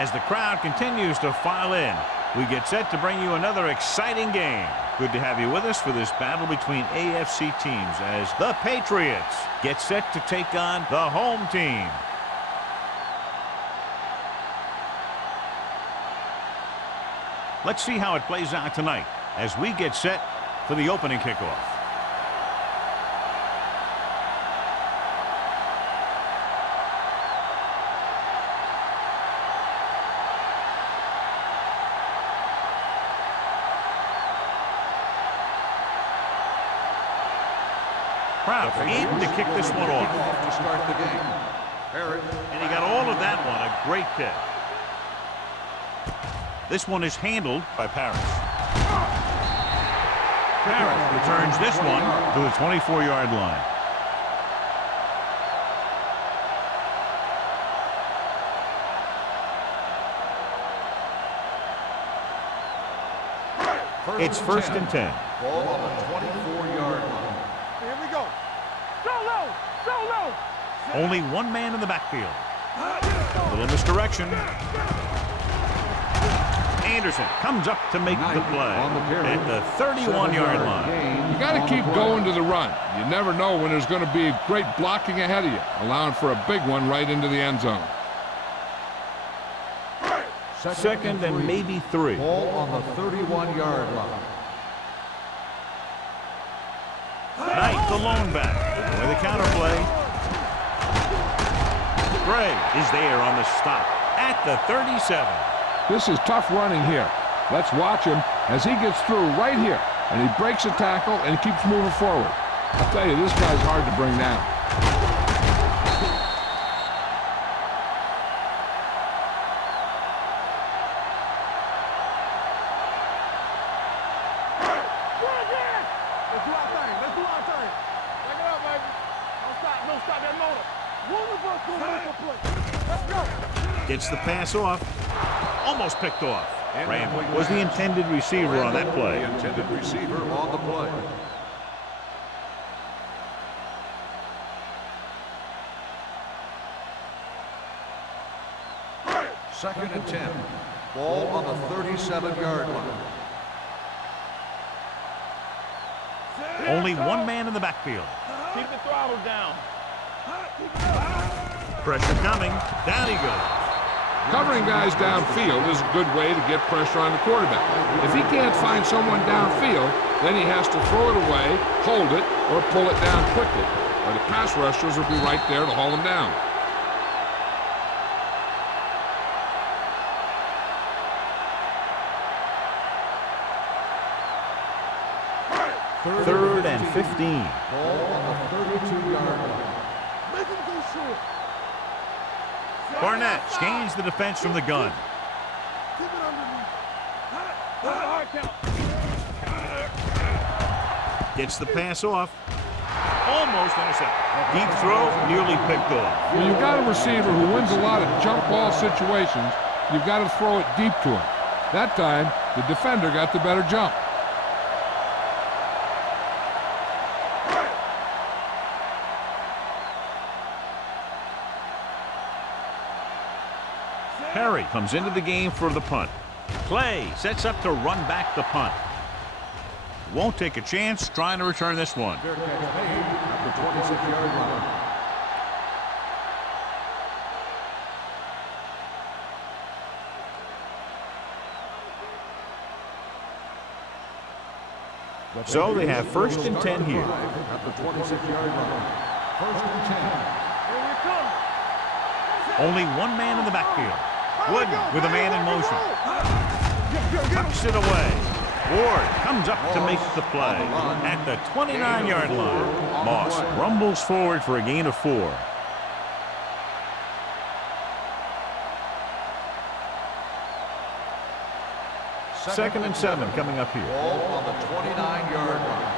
As the crowd continues to file in, we get set to bring you another exciting game. Good to have you with us for this battle between AFC teams as the Patriots get set to take on the home team. Let's see how it plays out tonight as we get set for the opening kickoff. Crowd eating to kick this one off. To start the game. And he got all of that one. A great kick. This one is handled by Paris. Paris returns this one to the 24-yard line. It's first and 10. Ball on the 24-yard line. Here we go. Solo! Solo! Only one man in the backfield. A little misdirection. Anderson comes up to make the play at the 31-yard line. You got to keep going to the run. You never know when there's going to be great blocking ahead of you, allowing for a big one right into the end zone. Second and maybe 3. Ball on the 31-yard line. Knight, the lone back, with a counter play. Gray is there on the stop at the 37. This is tough running here. Let's watch him as he gets through right here, and he breaks a tackle and keeps moving forward. I'll tell you, this guy's hard to bring down. Gets the pass off. Almost picked off. Ram was the intended receiver on that play. The intended receiver on the play. Second and 10. Ball on the 37-yard line. Only one man in the backfield. Keep the throttle down. Pressure coming. Down he goes. Covering guys downfield is a good way to get pressure on the quarterback. If he can't find someone downfield, then he has to throw it away, hold it, or pull it down quickly. Or the pass rushers will be right there to haul him down. Third and 15. Ball on the 32-yard line. Make him go short. Barnett gains the defense from the gun. Keep it underneath. Hard count. Gets the pass off. Almost intercepted. Deep throw, nearly picked off. When you've got a receiver who wins a lot of jump ball situations, you've got to throw it deep to him. That time, the defender got the better jump. Perry comes into the game for the punt. Clay sets up to run back the punt. Won't take a chance trying to return this one. Fair catch made at the 26-yard line. So they have first and 10 here. At the 26-yard line. First and 10. Only one man in the backfield. Wooden with a man in motion. Tucks it away. Ward comes up to make the play at the 29-yard line. Moss rumbles forward for a gain of 4. Second and 7 coming up here. Ball on the 29-yard line.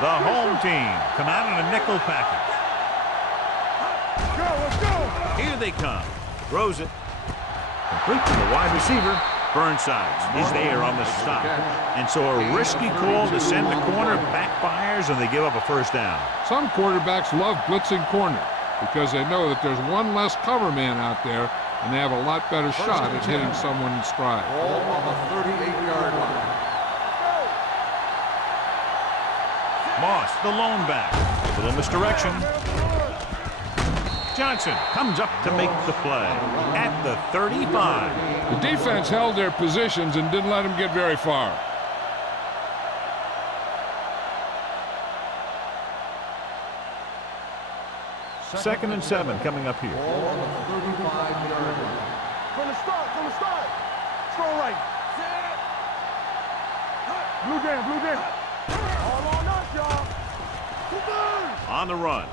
The home team come out in a nickel package. Let's go. Here they come. Throws it. Complete to the wide receiver. Burnside is there on the stop. And so a risky call to send the corner backfires, and they give up a first down. Some quarterbacks love blitzing corner. because they know that there's one less cover man out there, and they have a lot better shot at hitting someone in stride. Ball on the 38-yard line. Moss, the lone back. A little misdirection. Johnson comes up to make the play at the 35. The defense held their positions and didn't let them get very far. Second and 7 coming up here. Ball on the 35-yard line. From the start. Strong right. Blue down. All on us, y'all. On the run.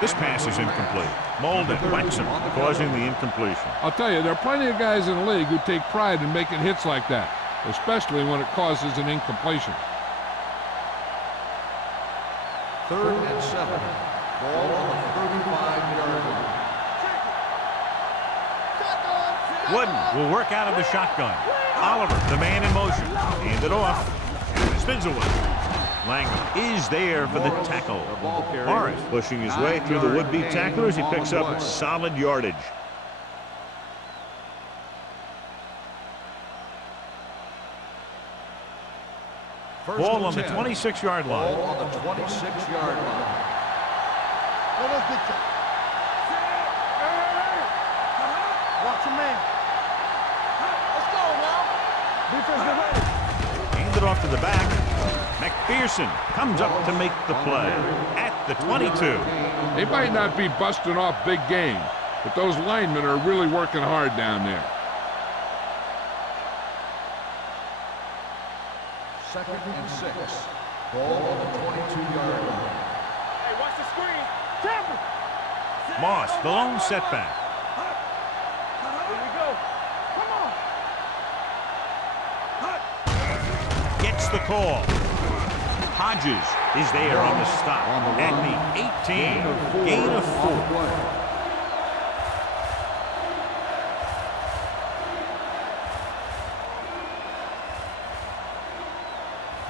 This pass is incomplete. Molden whacks him, causing the incompletion. I'll tell you, there are plenty of guys in the league who take pride in making hits like that, especially when it causes an incompletion. Third and 7. Ball on the 35-yard line. Wooden will work out of the shotgun. Oliver, the man in motion. Hand it off. Spins away. Langham is there for the tackle. Morris pushing his way through the would-be tacklers. He picks up solid yardage. Ball on the 26-yard line. Ball on the 26-yard line. Watch your man. Let's go now. Defense get ready. Hand it off to the back. McPherson comes up to make the play at the 22. They might not be busting off big game, but those linemen are really working hard down there. Second and 6. Ball on the 22-yard line. Hey, watch the screen. Tampa. Moss, the lone setback. Here we go. Come on. Gets the call. Hodges is there on the stop at the 18. Gain of 4.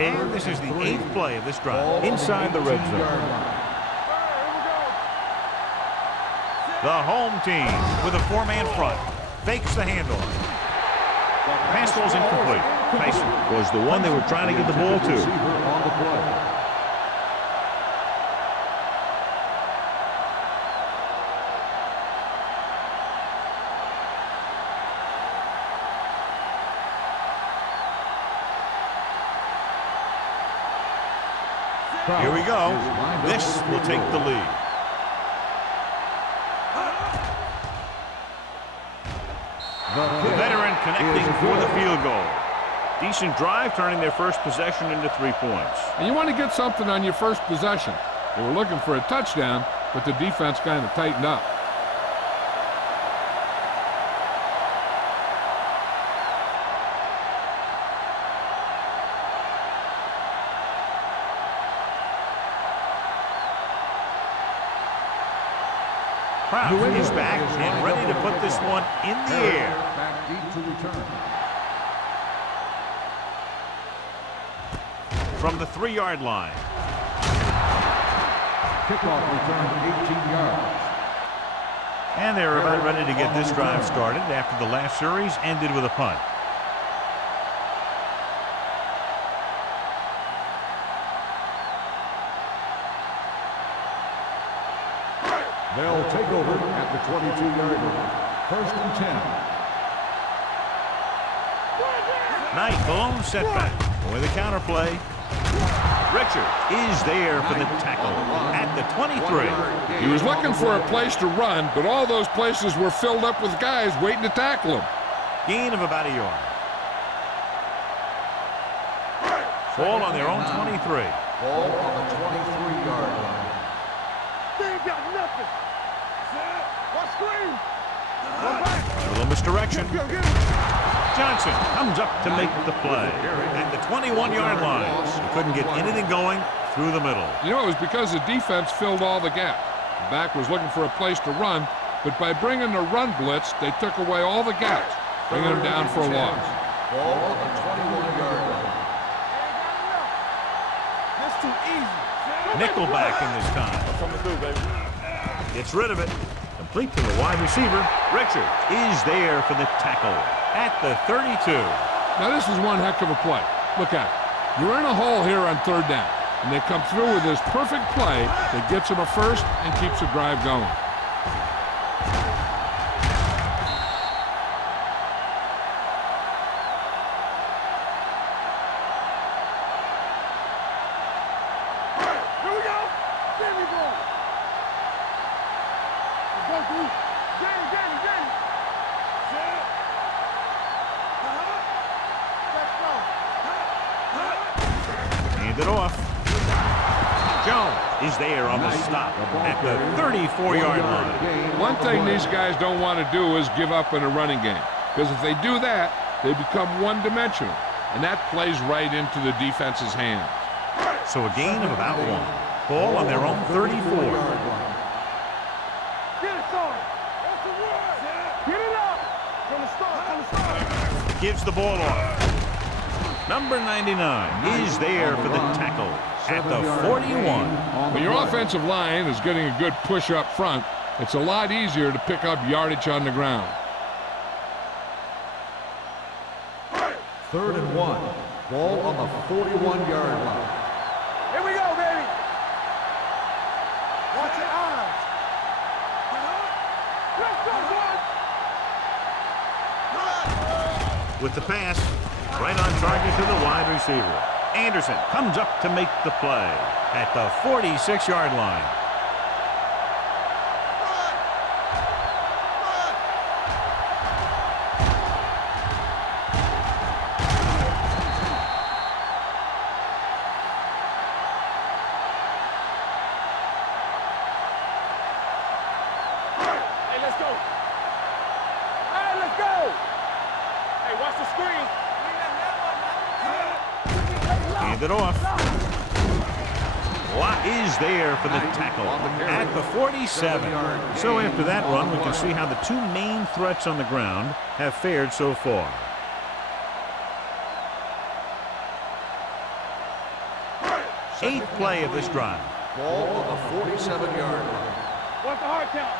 And this is the 8th play of this drive inside the red zone. The home team with a 4-man front fakes the handoff. Pass ball's incomplete. Tyson was the one they were trying to get the ball to. Here we go. This will take the lead. The veteran connecting for the field goal. Decent drive, turning their first possession into 3 points. And you want to get something on your first possession. They were looking for a touchdown, but the defense kind of tightened up. Proud is back and ready to put this one in the air. Back deep to return. From the 3-yard line. Kickoff return 18 yards. And they're about ready to get this drive started after the last series ended with a punt. They'll take over at the 22-yard line. First and 10. Knight, the lone setback. With a counter play. Richard is there for the tackle at the 23. He was looking for a place to run, but all those places were filled up with guys waiting to tackle him. Gain of about a yard. Ball on their own 23. Ball on the 23-yard line. They ain't got nothing. Watch screen. A little misdirection. Johnson comes up to make the play at the 21-yard line. He couldn't get anything going through the middle. You know, it was because the defense filled all the gap. The back was looking for a place to run, but by bringing the run blitz, they took away all the gaps, bringing them down for a loss. Ball on the 21-yard line. That's too easy. Nickelback in this time. Coming through, baby. Gets rid of it. Complete to the wide receiver. Richard is there for the tackle at the 32. Now this is one heck of a play. Look at it. You're in a hole here on third down, and they come through with this perfect play that gets them a first and keeps the drive going. Here we go. Jamie ball. Let's go, dude. Jamie. Let's go. Hand it off. Jones is there on the stop at the 34-yard line. One thing these guys don't want to do is give up in a running game, because if they do that, they become one-dimensional, and that plays right into the defense's hands. So a gain of about 1. Ball on their own 34. Get it started. That's the word. Get it up. From the start. Gives the ball off. Number 99 is there for the tackle at the 41. When your offensive line is getting a good push up front, it's a lot easier to pick up yardage on the ground. 3rd and 1. Ball on the 41-yard line. Here we go, baby. Watch your eyes. Let's go, boys. With the pass, right on target to the wide receiver. Anderson comes up to make the play at the 46-yard line. Hey, let's go. Hey, let's go. Hey, watch the screen. Hand it off. Watt is there for the tackle at the 47. So after that run, we can see how the two main threats on the ground have fared so far. Eighth play of this drive. Ball on the 47-yard line. What's the hard count?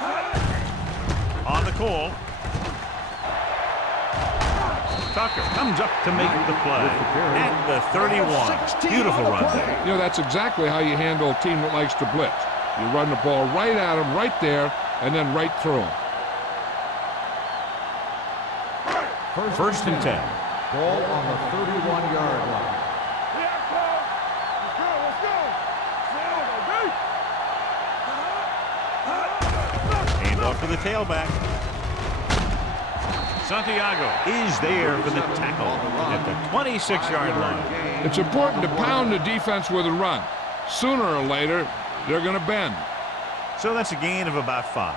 All right, now. On the call. Tucker comes up to make the play at the 31. Beautiful run there. You know, that's exactly how you handle a team that likes to blitz. You run the ball right at them, right there, and then right through them. 1st and 10. Ball on the 31-yard line. Yeah, close. Let's go. Hand off to the tailback. Santiago is there for the tackle at the 26-yard line. It's important to pound the defense with a run. Sooner or later, they're going to bend. So that's a gain of about 5.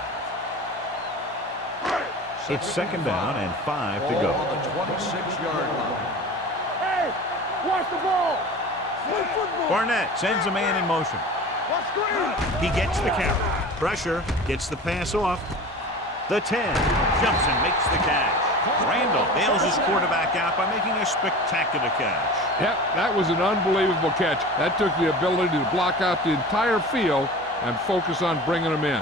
It's 2nd down and 5 to Ball go. on the 26-yard line. Hey, watch the ball. Play football. Barnett sends a man in motion. Watch screen. He gets the carry. Pressure, gets the pass off. The 10 jumps and makes the catch. Randall bails his quarterback out by making a spectacular catch. Yep, that was an unbelievable catch. That took the ability to block out the entire field and focus on bringing them in.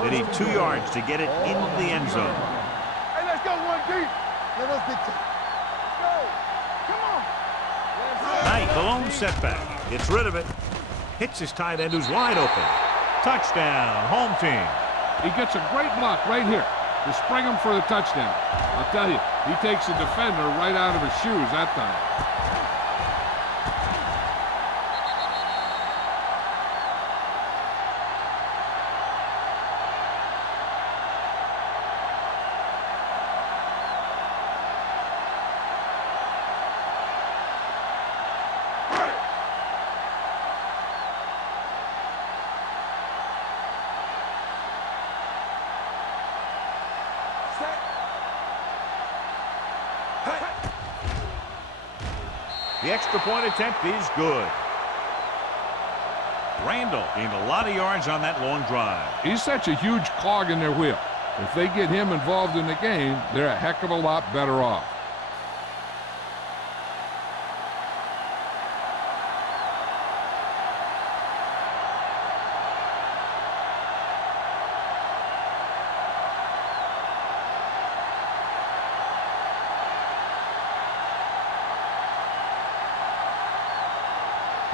They need 2 yards to get it into the end zone. Hey, let's go one deep. Let us get to. Let's go. Come on. Knight, the lone setback. Gets rid of it. Hits his tight end who's wide open. Touchdown, home team. He gets a great block right here to spring him for the touchdown. I'll tell you, he takes the defender right out of his shoes that time. The extra point attempt is good. Randall gained a lot of yards on that long drive. He's such a huge cog in their wheel. If they get him involved in the game, they're a heck of a lot better off.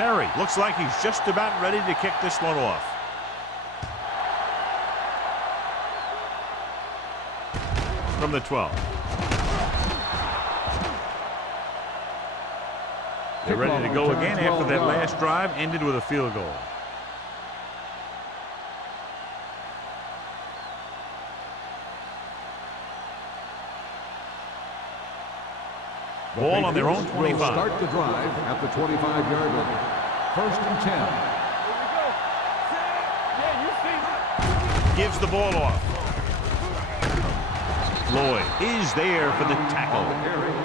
Perry looks like he's just about ready to kick this one off. From the 12. They're ready to go again after that last drive ended with a field goal. Ball on their own 25. Start the drive at the 25-yard line. 1st and 10. Gives the ball off. Lloyd is there for the tackle.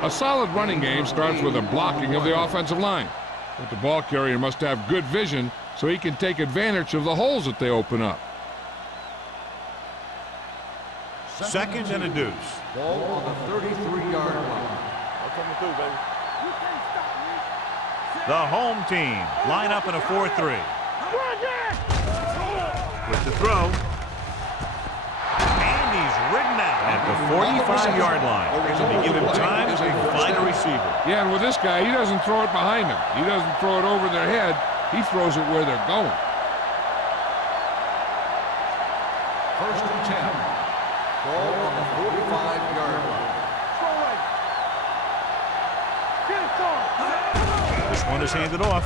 A solid running game starts with a blocking of the offensive line. But the ball carrier must have good vision so he can take advantage of the holes that they open up. 2nd and a deuce. Ball on the 33-yard line. The home team line up in a 4-3. With the throw. And he's ridden out at the 45-yard line. They give him time to find a receiver. Yeah, and with this guy, he doesn't throw it behind them. He doesn't throw it over their head. He throws it where they're going. 1st and 10. Ball on the 45-yard line. This one is handed off.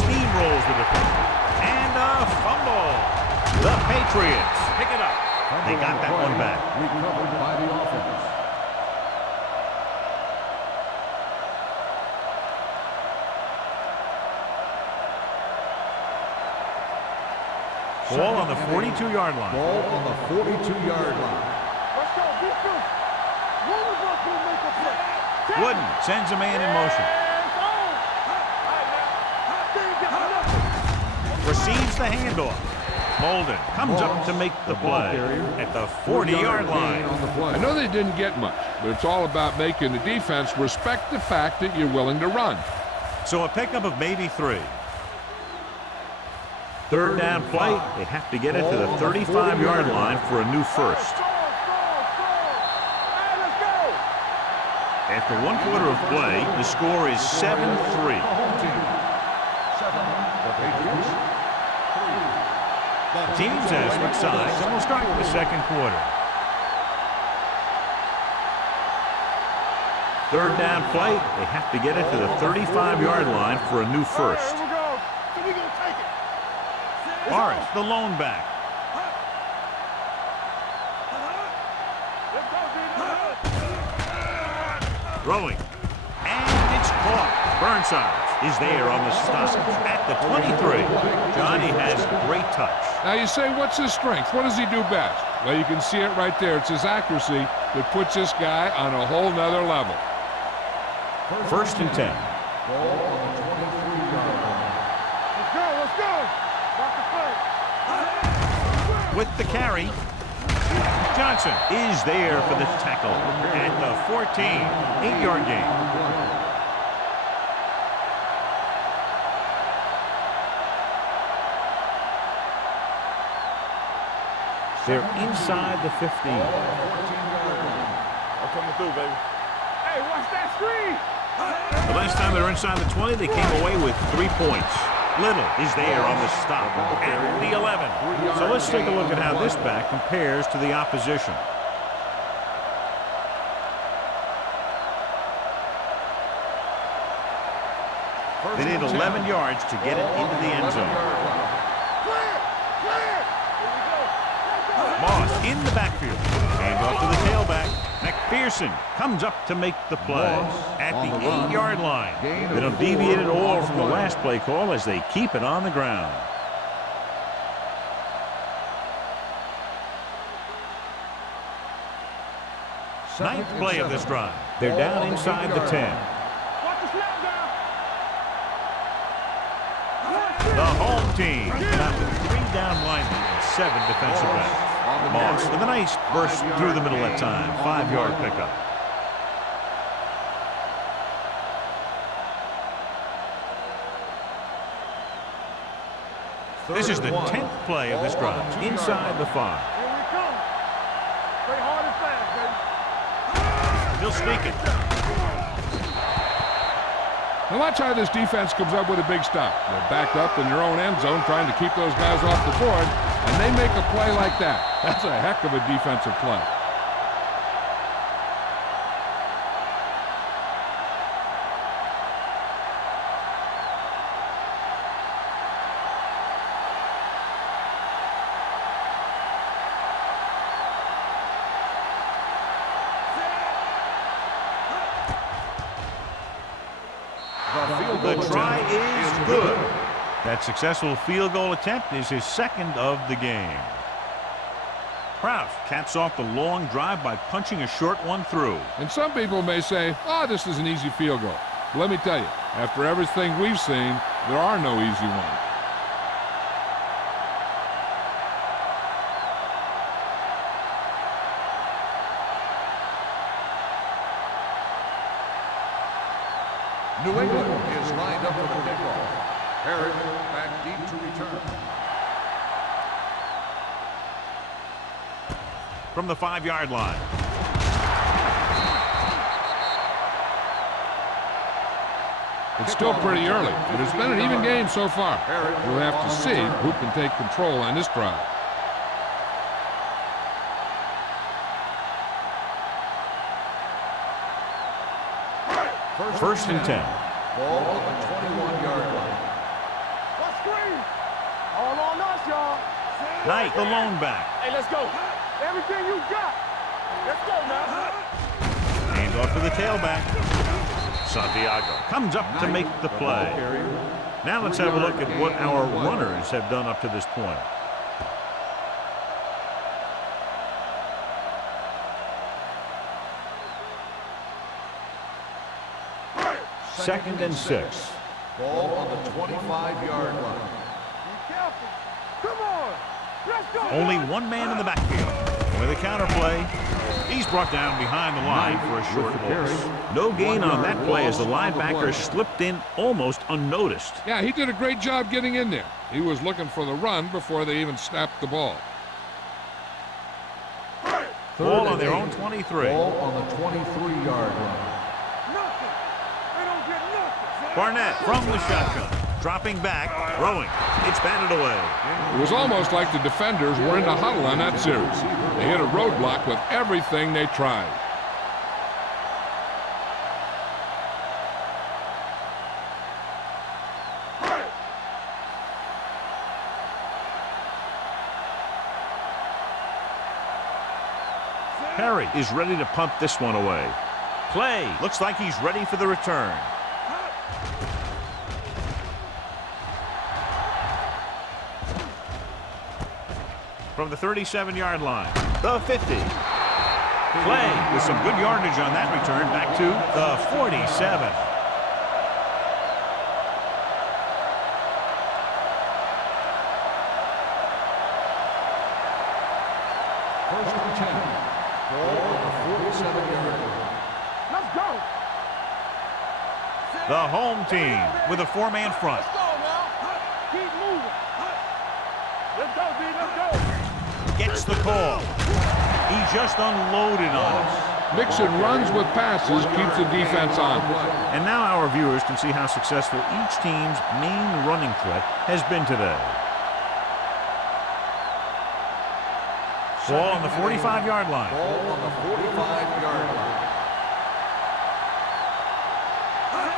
Steamrolls the defender. And a fumble. The Patriots pick it up. They got that one back. Recovered by the offense. Ball on the 42-yard line. Ball on the 42-yard line. Let's go, defense. One of us will make a play. Wooden sends a man in motion. Receives the handoff. Molden comes up to make the play at the 40-yard line. I know they didn't get much, but it's all about making the defense respect the fact that you're willing to run. So a pickup of maybe 3. 3rd down play. They have to get it to the 35-yard line for a new first. After 1 quarter of play, the score is 7-3. Teams have switched sides, and we'll start with the 2nd quarter. 3rd down play. They have to get it to the 35-yard line for a new first. Here we go. So we gonna take it. Morris, the lone back. Throwing. And it's caught. Burnside is there on the stop at the 23. Johnny has great touch. Now you say, what's his strength? What does he do best? Well, you can see it right there. It's his accuracy that puts this guy on a whole nother level. 1st and 10. Ball on the 23-yard line. Let's go, let's go. Rock the play. With the carry. Johnson is there for the tackle at the 14. 8-yard gain. They're inside the 15. I'm coming through, baby. Hey, watch that screen. The last time they were inside the 20, they came away with 3 points. Little is there on the stop at the 11. So let's take a look at how this back compares to the opposition. They need 11 yards to get it into the end zone. Moss in the backfield. Hand off to the tailback. McPherson comes up to make the play at the 8-yard line. They don't deviate at all from the last play call as they keep it on the ground. Ninth play of this drive. They're down inside the 10. Watch the snap down. The home team got the 3 down linemen and 7 defensive backs. Moss with a nice burst through the middle that time. 5-yard pickup. This is the 10th play of this drive. Inside the 5. Here we come. Stay hard and fast, baby. He'll sneak it. Now watch how this defense comes up with a big stop. They're backed up in their own end zone trying to keep those guys off the board, and they make a play like that. That's a heck of a defensive play. The try is good. That successful field goal attempt is his second of the game. Kraus caps off the long drive by punching a short one through. And some people may say, oh, this is an easy field goal. But let me tell you, after everything we've seen, there are no easy ones. New England is lined up for the kickoff. Harris back deep to return. From the 5-yard line. It's still pretty early, but it's been an even game so far. We'll have to see who can take control on this drive. First and 10. Ball on the 21-yard line. What screen? All on us, y'all. Knight, the lone back. Hey, let's go. Everything you got. Let's go now. Hands off to the tailback. Santiago comes up to make the play. Now let's have a look at what our runners have done up to this point. Second and 6. Ball on the 25-yard line. Be careful. Come on. Let's go. Only one man in the backfield. With a counter play, he's brought down behind the line for a short loss. No gain on that play as the linebacker slipped in almost unnoticed. Yeah, he did a great job getting in there. He was looking for the run before they even snapped the ball. Ball on their own 23. Ball on the 23-yard line. Nothing. They don't get nothing. Barnett from the shotgun. Dropping back, throwing. It's batted away. It was almost like the defenders were in the huddle on that series. They hit a roadblock with everything they tried. Perry is ready to punt this one away. Play looks like he's ready for the return. From the 37-yard line, the 50. Play with some good yardage on that return back to the 47. First and 10. Ball on the 47-yard line. Let's go. The home team with a 4-man front. Let's go now. Keep moving. Let's go, D. Let's go. Gets the call. He just unloaded on us. Mixing runs with passes keeps the defense on. And now our viewers can see how successful each team's main running threat has been today. Ball on the 45-yard line. Ball on the 45-yard line.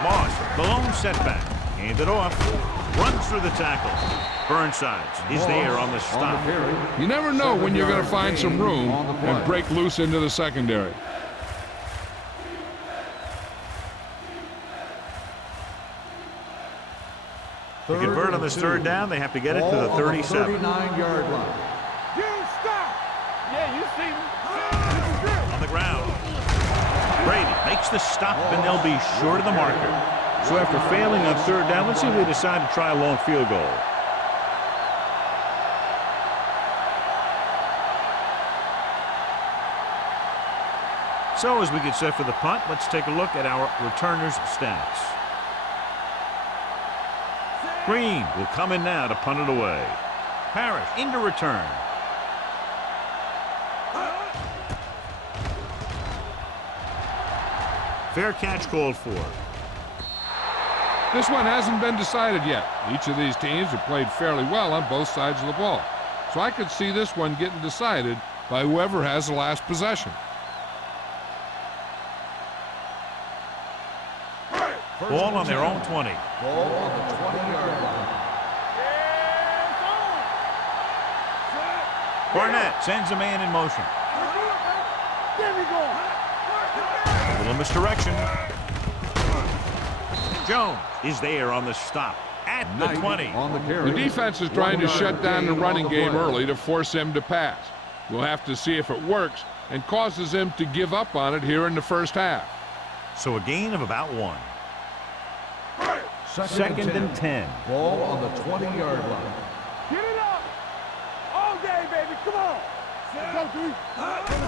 Moss, the lone setback. Hand it off. Runs through the tackle. Burnsides is there on the stop. You never know when you're going to find some room and break loose into the secondary. To convert on this third down, they have to get it to the 37. 39-yard line. You stop. Yeah, you see me. On the ground. Brady makes the stop, and they'll be short of the marker. So after failing on third down, let's see if they decide to try a long field goal. So as we get set for the punt, let's take a look at our returners' stats. Green will come in now to punt it away. Parrish into return. Fair catch called for. This one hasn't been decided yet. Each of these teams have played fairly well on both sides of the ball. So I could see this one getting decided by whoever has the last possession. Ball on their own 20. Ball on the 20-yard line. Barnett sends a man in motion. There we go. A little misdirection. Jones is there on the stop at the 20. On the carry. The defense is trying to shut down the running game early to force him to pass. We'll have to see if it works and causes him to give up on it here in the first half. So a gain of about 1. Second and 10. Ball on the 20-yard line. Get it up. All day, baby. Come on. Go, dude.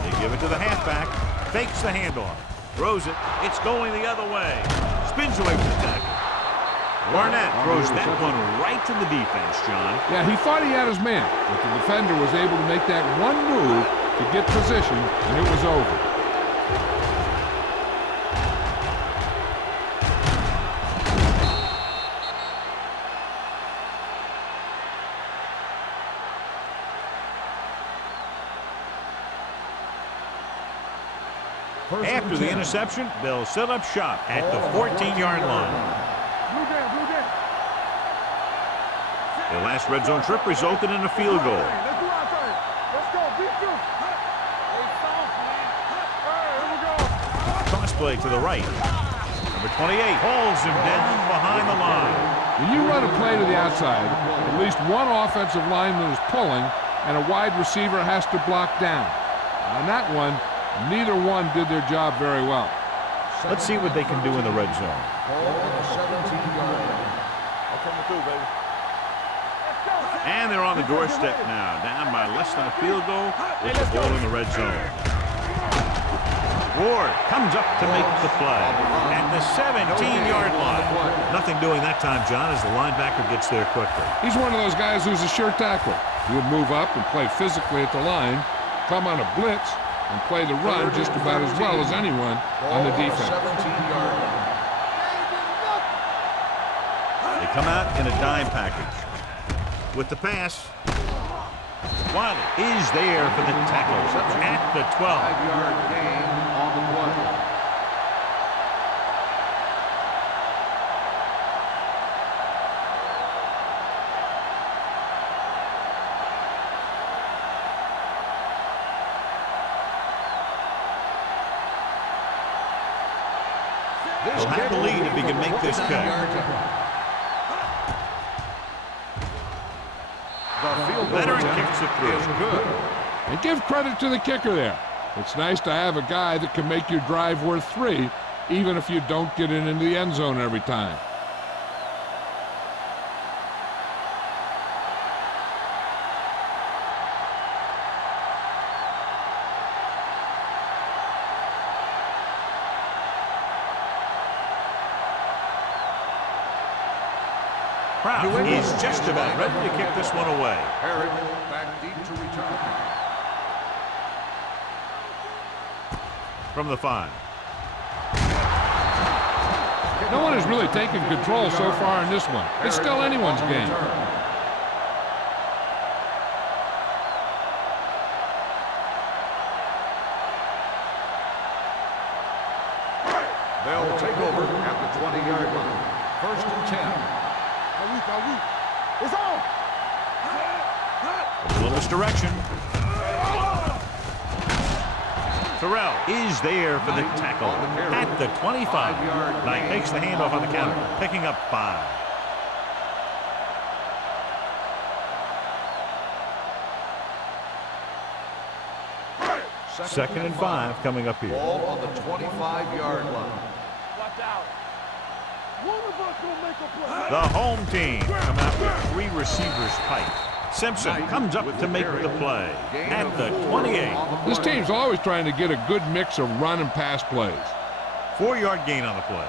They give it to the halfback. Fakes the handoff. Throws it. It's going the other way. Spins away from the tackle. Barnett throws that one right to the defense, John. Yeah, he thought he had his man, but the defender was able to make that one move to get position, and it was over. After the interception, they'll set up shop at the 14-yard line. Blue down, blue down. Their last red zone trip resulted in a field goal. Let's do our thing. Let's go. Beat you. Hey, soft, man. Here we go. Toss play to the right. Number 28 hauls him down behind the line. When you run a play to the outside, at least one offensive lineman is pulling, and a wide receiver has to block down. On that one, neither one did their job very well. Let's see what they can do in the red zone. Ball on the 17-yard line. I'm coming through, baby. And they're on the doorstep now, down by less than a field goal with the ball in the red zone. Ward comes up to make the play at the 17-yard line. Nothing doing that time, John, as the linebacker gets there quickly. He's one of those guys who's a sure tackler. He'll move up and play physically at the line, come on a blitz, and play the run just about as well as anyone on the defense. 17-yard line. They come out in a dime package. With the pass, Wiley is there for the tackle at the 12. 5-yard gain on the play. They'll have the lead if he can make this kick. Veteran kicks it through. Good. And give credit to the kicker there. It's nice to have a guy that can make your drive worth 3, even if you don't get it into the end zone every time. Proud is just about ready to kick this one away. Herrick back deep to return. From the 5. No one has really taken control so far in this one. It's still anyone's game. They'll take over at the 20-yard line. 1st and 10. It's on. A little misdirection. Terrell is there for the tackle at the 25. Knight makes the handoff on the counter, picking up 5. Second and 5 coming up here. Ball on the 25-yard line. Watch out. One of us will make a play. The home team come out with 3 receivers tight. Simpson comes up to make the play at the 28. This team's always trying to get a good mix of run and pass plays. 4-yard gain on the play.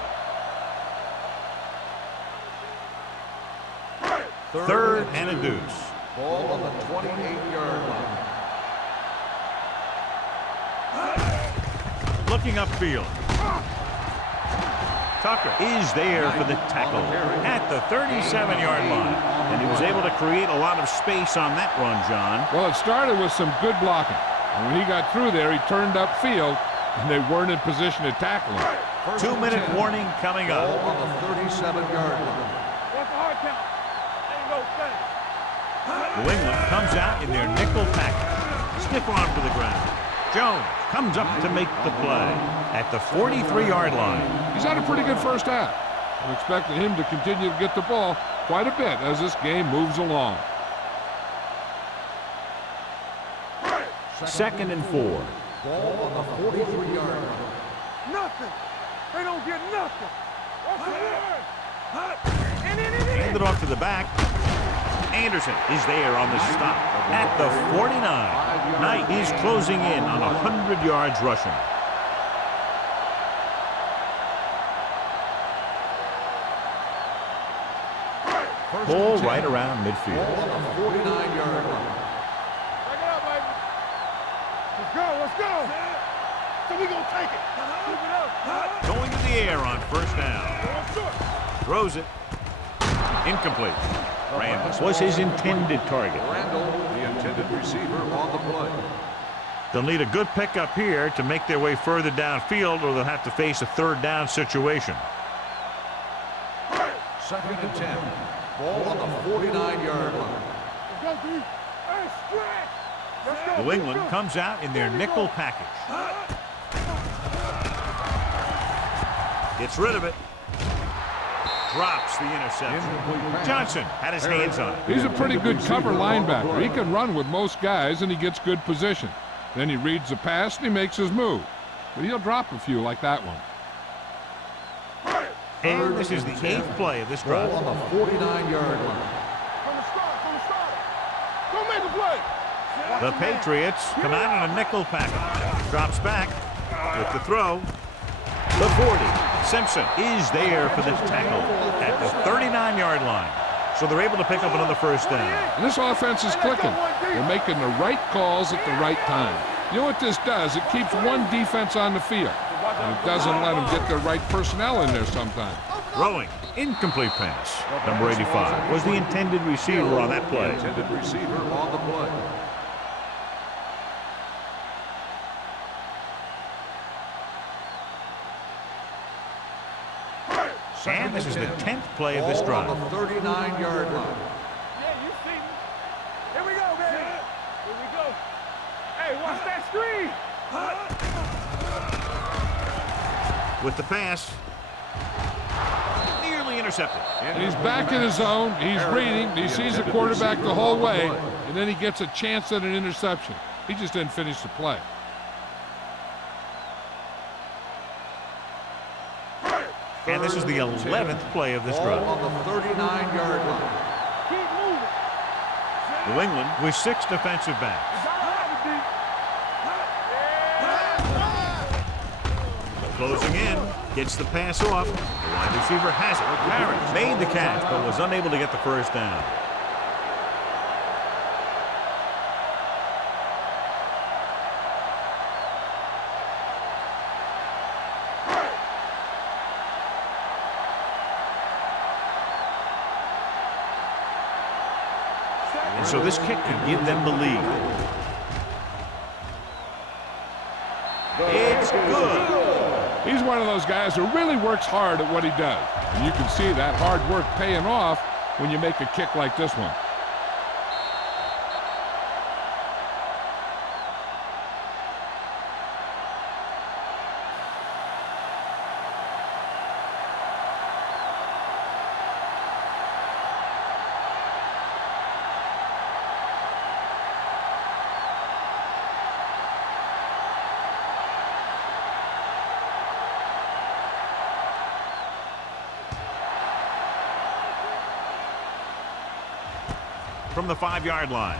Third and a deuce. Ball on the 28-yard line. Looking upfield. Tucker is there for the tackle at the 37-yard line. And he was able to create a lot of space on that run, John. Well, it started with some good blocking. And when he got through there, he turned upfield, and they weren't in position to tackle him. 2-minute warning coming up. Ball on the 37-yard line. What's the hard count? Ain't no thing. New England comes out in their nickel package. Stiff arm to the ground. Jones comes up to make the play at the 43-yard line. He's had a pretty good first half. I'm expecting him to continue to get the ball quite a bit as this game moves along. 2nd and 4. Ball on the 43-yard line. Nothing. They don't get nothing. What's the word? Hand it off to the back. Anderson is there on the stop at the 49. Knight is closing in on 100 yards rushing. Ball right around midfield. Ball on the 49-yard line. Back it up, baby. Let's go, let's go. So we gonna take it. Keep it up. Going to the air on first down. Throws it. Incomplete. Randall was his intended target. Randall, the intended receiver, on the play. They'll need a good pickup here to make their way further downfield, or they'll have to face a third down situation. 2nd and 10. Ball on the 49-yard line. Let's go, D. Hey, stretch. Let's go. New England comes out in their nickel package. Gets rid of it. Drops the interception. Johnson had his hands on it. He's a pretty good cover linebacker. He can run with most guys, and he gets good position. Then he reads the pass, and he makes his move. But he'll drop a few like that one. And this is the 8th play of this drive. Ball on the 49-yard line. From the start. Go make a play. The Patriots come out in a nickel package. Drops back with the throw. The 40. Simpson is there for the tackle at the 39-yard line. So they're able to pick up another first down. And this offense is clicking. They're making the right calls at the right time. You know what this does? It keeps one defense on the field. And it doesn't let them get the right personnel in there sometimes. Throwing. Incomplete pass. Number 85 was the intended receiver on that play. Intended receiver on the play. And this is the 10th play of this drive. Ball on the 39-yard line. Yeah, you see me. Here we go, baby. Here we go. Hey, watch that screen. With the pass. Nearly intercepted. And he's back in his zone. He's reading. He sees the quarterback the whole way. And then he gets a chance at an interception. He just didn't finish the play. And this is the 11th play of this Ball drive. on the 39-yard line. Keep moving. New England with 6 defensive backs. Closing in, gets the pass off. The wide receiver has it. Harris made the catch, but was unable to get the first down. And so this kick could give them the lead. It's good. He's one of those guys who really works hard at what he does. And you can see that hard work paying off when you make a kick like this one. From the 5-yard line.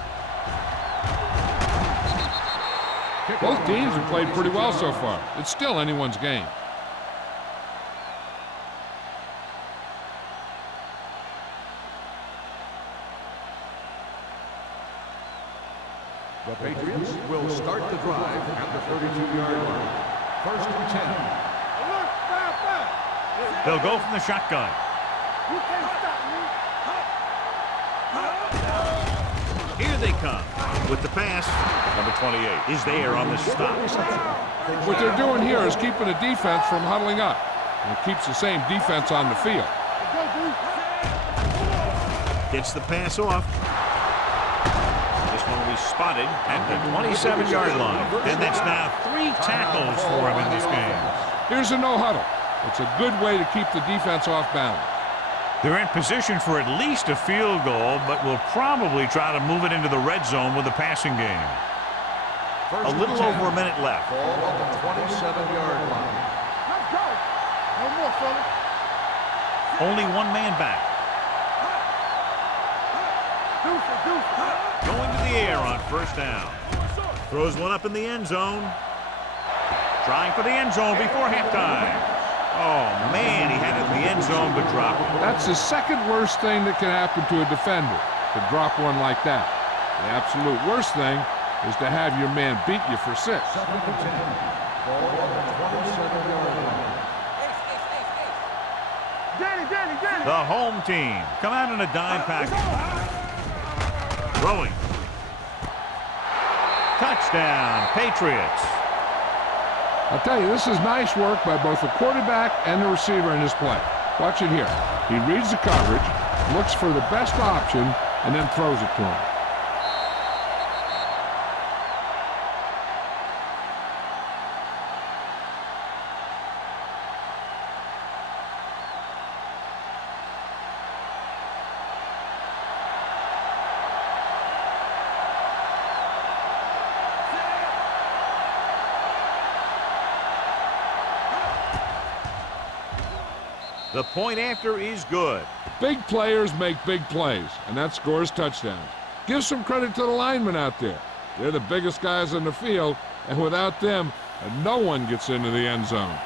Both teams have played pretty well so far. It's still anyone's game. The Patriots will start the drive at the 32-yard line. 1st and 10. Alert, 5-5. They'll go from the shotgun. You can't stop me. Here they come. With the pass, number 28 is there on the stop. What they're doing here is keeping the defense from huddling up. And it keeps the same defense on the field. Gets the pass off. This one will be spotted at the 27-yard line. And that's now 3 tackles for him in this game. Here's a no huddle. It's a good way to keep the defense off balance. They're in position for at least a field goal, but will probably try to move it into the red zone with a passing game. A little over a minute left. Ball on the 27-yard line. Let's go. No more, fellas. Only one man back. Going to the air on first down. Throws one up in the end zone. Trying for the end zone before halftime. Oh, man, he had it in the end zone, but dropped it. That's the second worst thing that can happen to a defender, to drop one like that. The absolute worst thing is to have your man beat you for 6. Ball on the 27-yard line. Danny. The home team come out in a dime package. Throwing. Touchdown, Patriots. I'll tell you, this is nice work by both the quarterback and the receiver in this play. Watch it here. He reads the coverage, looks for the best option, and then throws it to him. The point after is good. Big players make big plays, and that scores touchdowns. Give some credit to the linemen out there. They're the biggest guys on the field, and without them, no one gets into the end zone.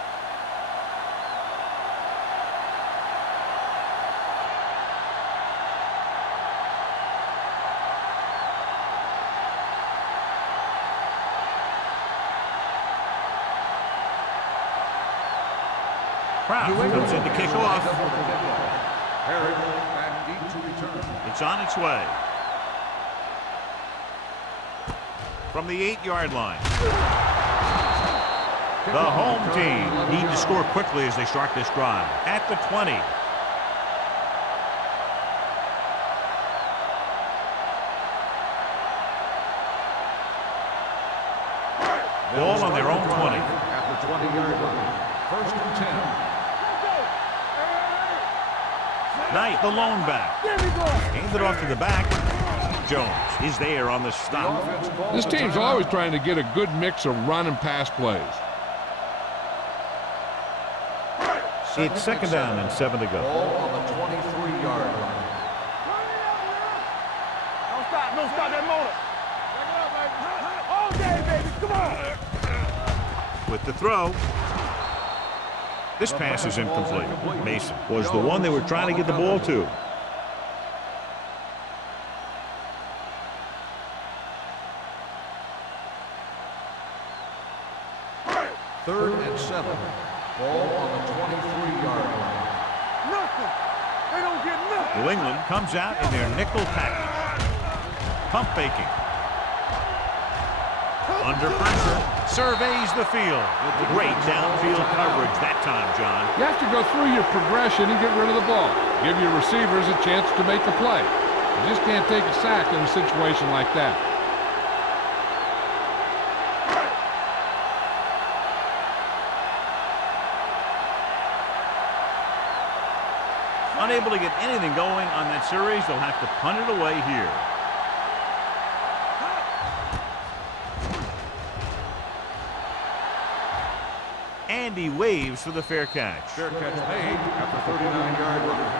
Kraft comes in to kick off. Harry back deep to return. It's on its way. From the 8-yard line. The home team need to score quickly as they start this drive. At the 20. Ball on their own 20. At the 20-yard line. First and 10. Knight, the lone back. Hand it off to the back. Jones is there on the stop. This team's always trying to get a good mix of run and pass plays. It's second down and 7 to go. Ball on the 23-yard line. Don't stop that motor. All day, baby. Come on. With the throw. This pass is incomplete. Mason was the one they were trying to get the ball to. Third and 7. Ball on the 23-yard line. Nothing. They don't get nothing. New England comes out in their nickel package. Pump faking. Under pressure, surveys the field. Great downfield coverage that time, John. You have to go through your progression and get rid of the ball. Give your receivers a chance to make the play. You just can't take a sack in a situation like that. Unable to get anything going on that series, they'll have to punt it away here. Andy waves for the fair catch. Fair catch made at the 39-yard line.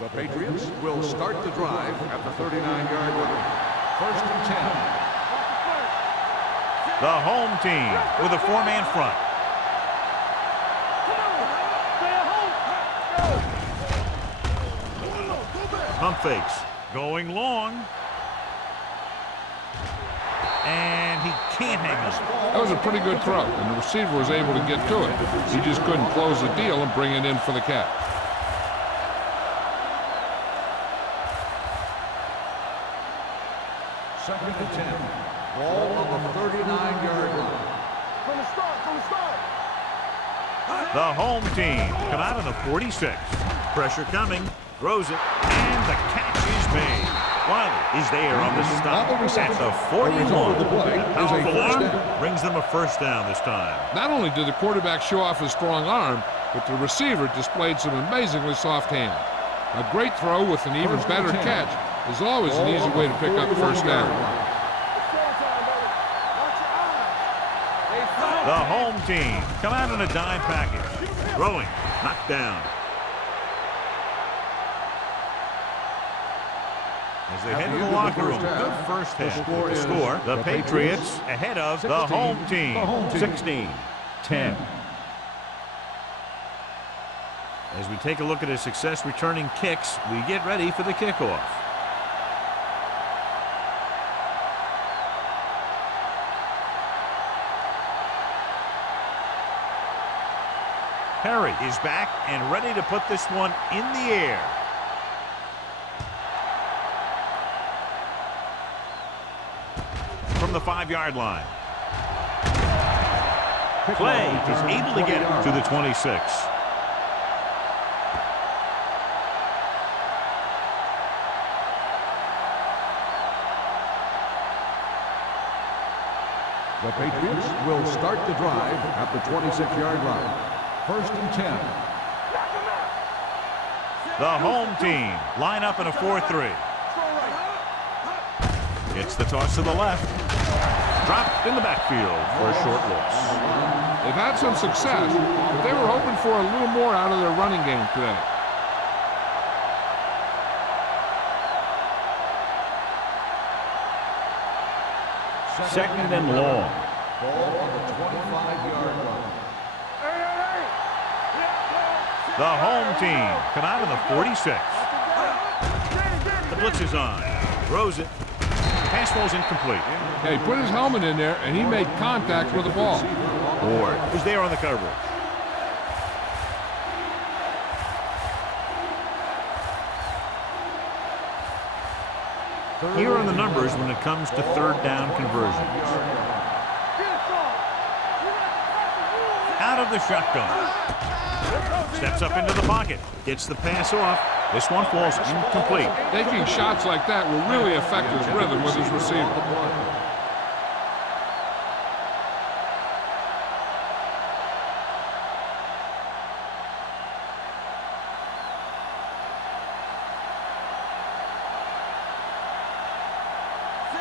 The Patriots will start the drive at the 39-yard line. First and 10. The home team with a 4-man front. Pump fakes. Going long. And he can't hang on. That was a pretty good throw, and the receiver was able to get to it. He just couldn't close the deal and bring it in for the catch. Second and 10. Ball on the 39-yard line. From the start. The home team come out of the 46. Pressure coming. Throws it. And the catch is made. Wilder is there on the stop at the 41. Powerful arm brings them a first down this time. Not only did the quarterback show off his strong arm, but the receiver displayed some amazingly soft hands. A great throw with an even better catch is always an easy way to pick up first down. The home team come out in a dime package. Throwing. Knocked down. As they head to the locker room, good first half. The score, the Patriots ahead of the home team, 16-10. As we take a look at his success returning kicks, we get ready for the kickoff. Perry is back and ready to put this one in the air. From the 5-yard line. Clay is able to get it to the 26. The Patriots will start the drive at the 26-yard line. First and 10. The home team line up in a 4-3. It's the toss to the left. Dropped in the backfield for a short loss. They've had some success, but they were hoping for a little more out of their running game today. Second and long. Ball on the 25-yard line. The home team come out of the 46. The blitz is on. Throws it. Pass ball's incomplete. Yeah, he put his helmet in there, and he made contact with the ball. Ward is there on the coverage. Here are the numbers when it comes to third down conversions. Out of the shotgun. Steps up into the pocket. Gets the pass off. This one falls incomplete. Taking shots like that will really affect his rhythm with his receiver.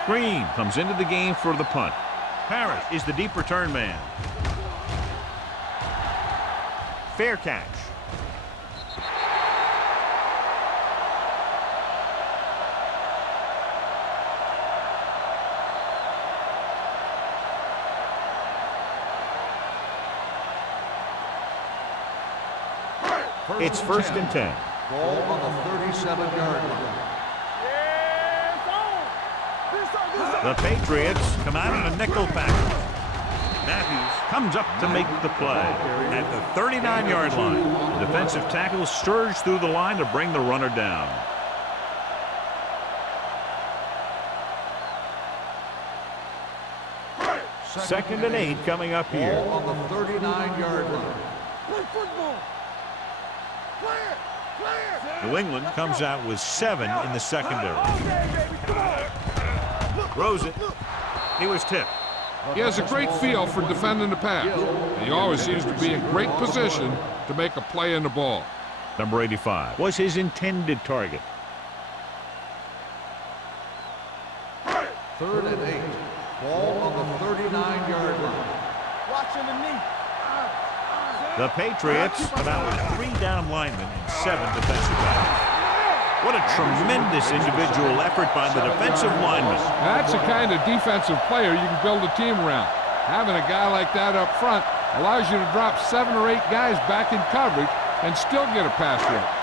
Green comes into the game for the punt. Parrish is the deep return man. Fair catch. It's first and 10. Ball on the 37-yard line. The Patriots come out in a nickel package. Matthews comes up to make the play at the 39-yard line. The defensive tackle surged through the line to bring the runner down. Second and 8 coming up here. Ball on the 39-yard line. Play football. Play it. New England comes out with 7 in the secondary. Throws it. He was tipped. He has a great feel for defending the pass. He always seems to be in great position to make a play in the ball. Number 85 was his intended target. Third and 8. Ball on the 39-yard line. Watching the knee. The Patriots come out with 3 down linemen and 7 defensive backs. What a tremendous individual effort by the defensive lineman. That's the kind of defensive player you can build a team around. Having a guy like that up front allows you to drop 7 or 8 guys back in coverage and still get a pass rush.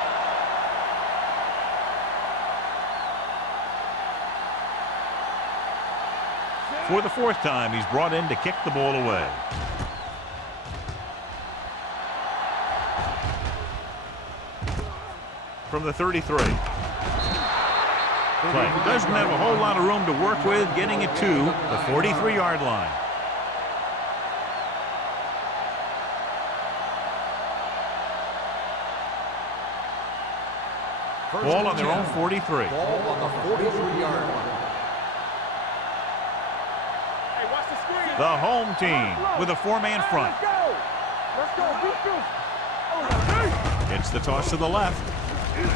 For the fourth time, he's brought in to kick the ball away. From the 33. Play doesn't have a whole lot of room to work with, getting it to the 43-yard line. Ball on their own 43. Ball on the 43-yard line. Hey, watch the screen. The home team with a four-man front. Let's go. Defense. It's the toss to the left. This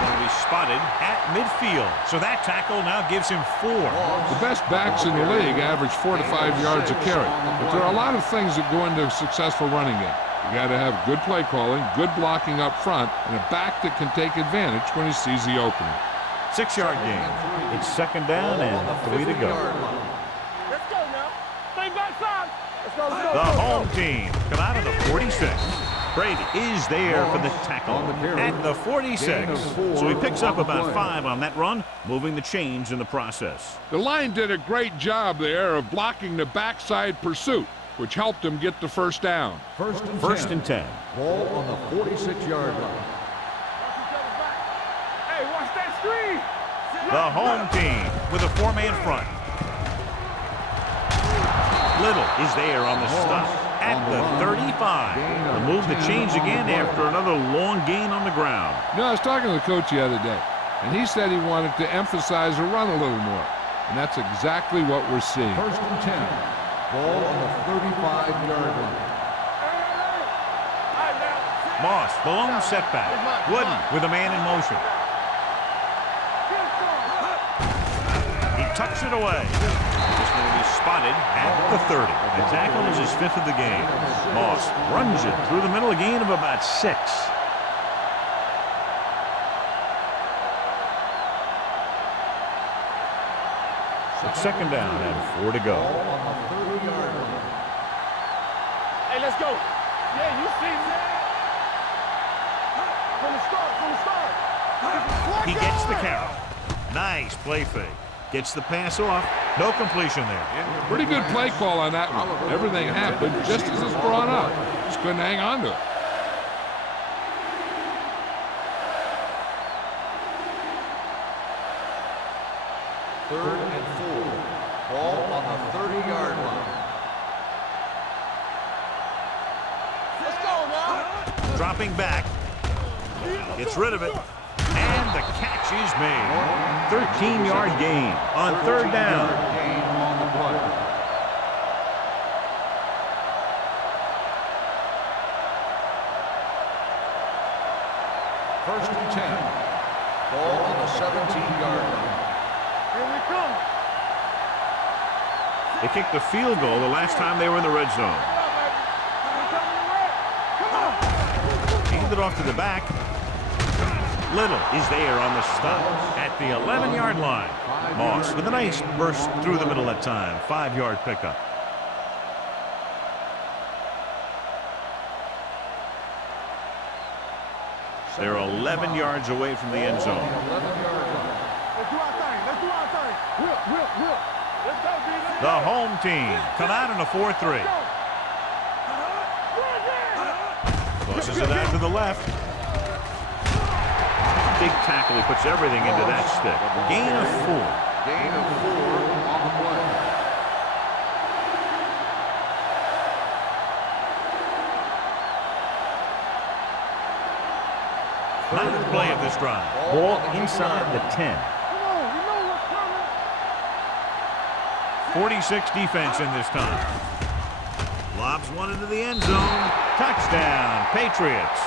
one will be spotted at midfield. So that tackle now gives him 4. The best backs in the league average 4 to 5 yards a carry. But there are a lot of things that go into a successful running game. You got to have good play calling, good blocking up front, and a back that can take advantage when he sees the opening. 6-yard gain. It's second down and 3 to go. Let's go now. Stay backside. Let's go. The home team come out of the 46. Brady is there for the tackle at the 46. So he picks up about 5 on that run, moving the chains in the process. The line did a great job there of blocking the backside pursuit, which helped him get the first down. First and 10. Ball on the 46-yard line. Hey, watch that screen. The home team with a four-man front. Little is there on the stop at the 35. They'll move the chains again after another long gain on the ground. You know, I was talking to the coach the other day, and he said he wanted to emphasize the run a little more. And that's exactly what we're seeing. First and 10. Ball on the 35-yard line. Moss, the lone setback. Wooden with a man in motion. He tucks it away. This one will be spotted at the 30. The tackle is his 5th of the game. Moss runs it through the middle, a gain of about 6. Second down and 4 to go. Ball on the 30-yard line. Hey, let's go. Yeah, you see that? From the start. He gets the carry. Nice play fake. Gets the pass off. No completion there. Pretty good play call on that one. Everything happened just as it's brought up. Just couldn't hang on to it. Third and 4. Ball on the 30-yard line. Let's go now. Dropping back. Gets rid of it. And the catch is made. 13-yard gain on third down. Gain on the play. First and 10. Ball on the 17-yard line. Here we come. They kicked a field goal the last time they were in the red zone. Handed off to the back. Little is there on the stop at the 11-yard line. Moss with a nice burst through the middle that time. 5-yard pickup. They're 11 yards away from the end zone. 11-yard line. Let's do our thing. Let's do our thing. Whip. Let's go, D. Let's The home team come out in a 4-3. Tosses it out to the left. Big tackle. He puts everything into that stick. Gain of 4. Gain of 4 on the play. Ninth play of this drive. Ball inside the 10. Come on, you know what's coming. 46 defense in this time. Lobs one into the end zone. Touchdown, Patriots.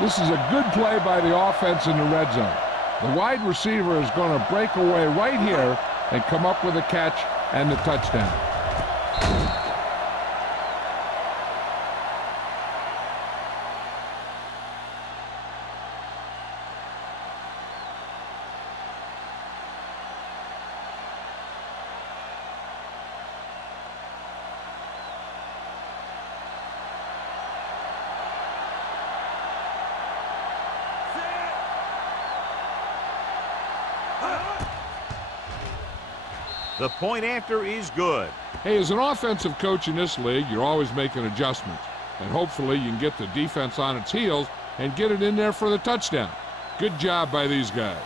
This is a good play by the offense in the red zone. The wide receiver is going to break away right here and come up with a catch and the touchdown. The point after is good. Hey, as an offensive coach in this league, you're always making adjustments. And hopefully you can get the defense on its heels and get it in there for the touchdown. Good job by these guys.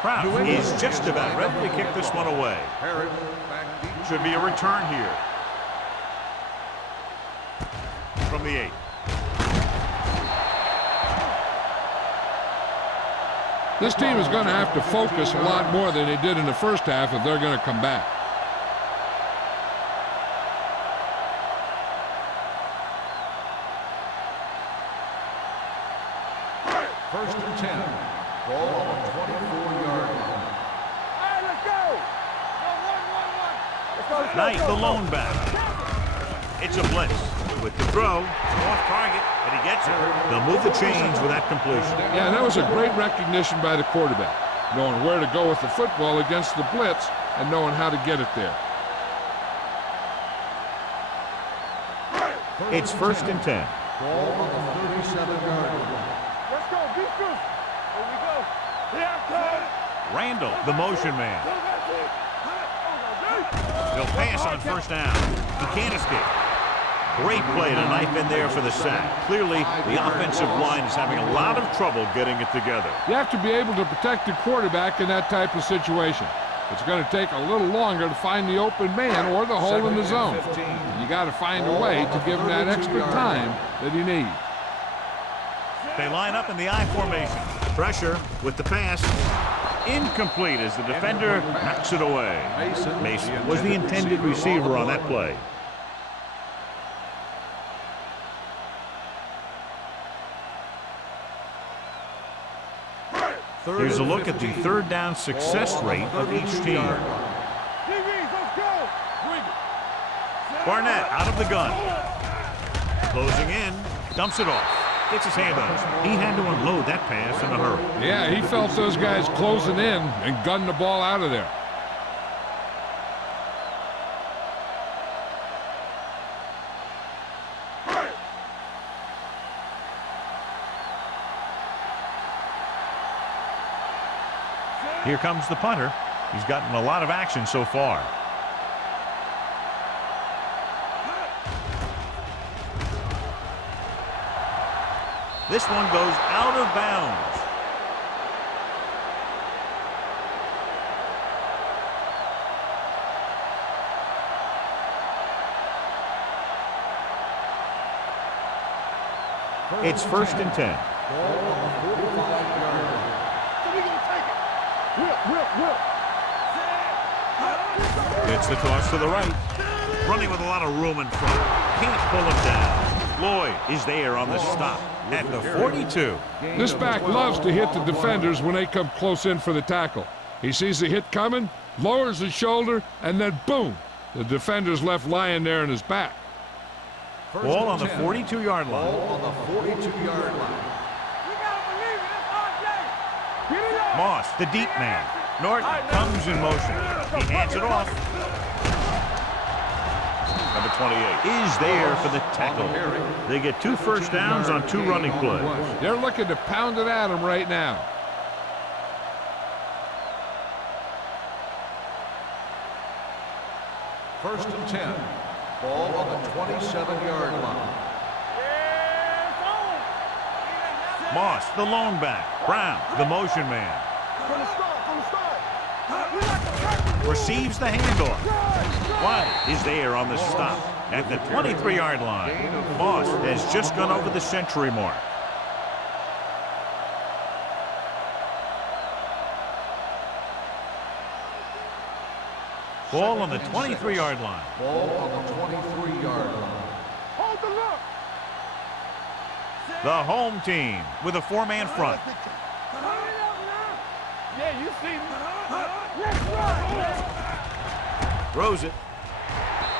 Kraft is just about ready to kick this one away. Harris back deep. Should be a return here. From the 8. This team is going to have to focus a lot more than they did in the first half if they're going to come back. First and 10. Ball on the 24-yard line. Hey, let's go. Go, 1-1-1. Knight, the lone back. It's a blitz. With the throw, off target, but he gets it. They'll move the chains with that completion. Yeah, and that was a great recognition by the quarterback, knowing where to go with the football against the blitz and knowing how to get it there. It's first and 10. Ball on the 37-yard line. Let's go, beat Goose. Here we go. Here comes. Randall, the motion man. He'll pass on first down. He can't escape. Great play to knife in there for the sack. Clearly, the offensive line is having a lot of trouble getting it together. You have to be able to protect the quarterback in that type of situation. It's going to take a little longer to find the open man or the hole in the zone. You got to find a way to give him that extra time that he needs. They line up in the I formation. Pressure with the pass. Incomplete as the defender knocks it away. Mason was the intended receiver on that play. Here's a look at the third down success rate of each team. Barnett out of the gun. Closing in. Dumps it off. Gets his hand on it. He had to unload that pass in a hurry. Yeah, he felt those guys closing in and gunned the ball out of there. Here comes the punter. He's gotten a lot of action so far. This one goes out of bounds. It's first and 10. Gets the toss to the right. Running with a lot of room in front. Can't pull him down. Lloyd is there on the stop at the 42. This back loves to hit the defenders when they come close in for the tackle. He sees the hit coming, lowers his shoulder, and then boom, the defender's left lying there in his back. Ball on the 42-yard line. Ball on the 42-yard line. Moss, the deep man. Norton comes in motion. He hands it off. Number 28 is there for the tackle. They get 2 first downs on 2 running plays. They're looking to pound it at him right now. First and 10. Ball on the 27-yard line. Moss, the lone back. Brown, the motion man. Receives the handoff. White is there on the stop at the 23-yard line. Moss has just gone over the century mark. Ball on the 23-yard line. Ball on the 23-yard line. Hold the look. The home team with a 4-man front. Yeah, you see me. Let's run. Throws it.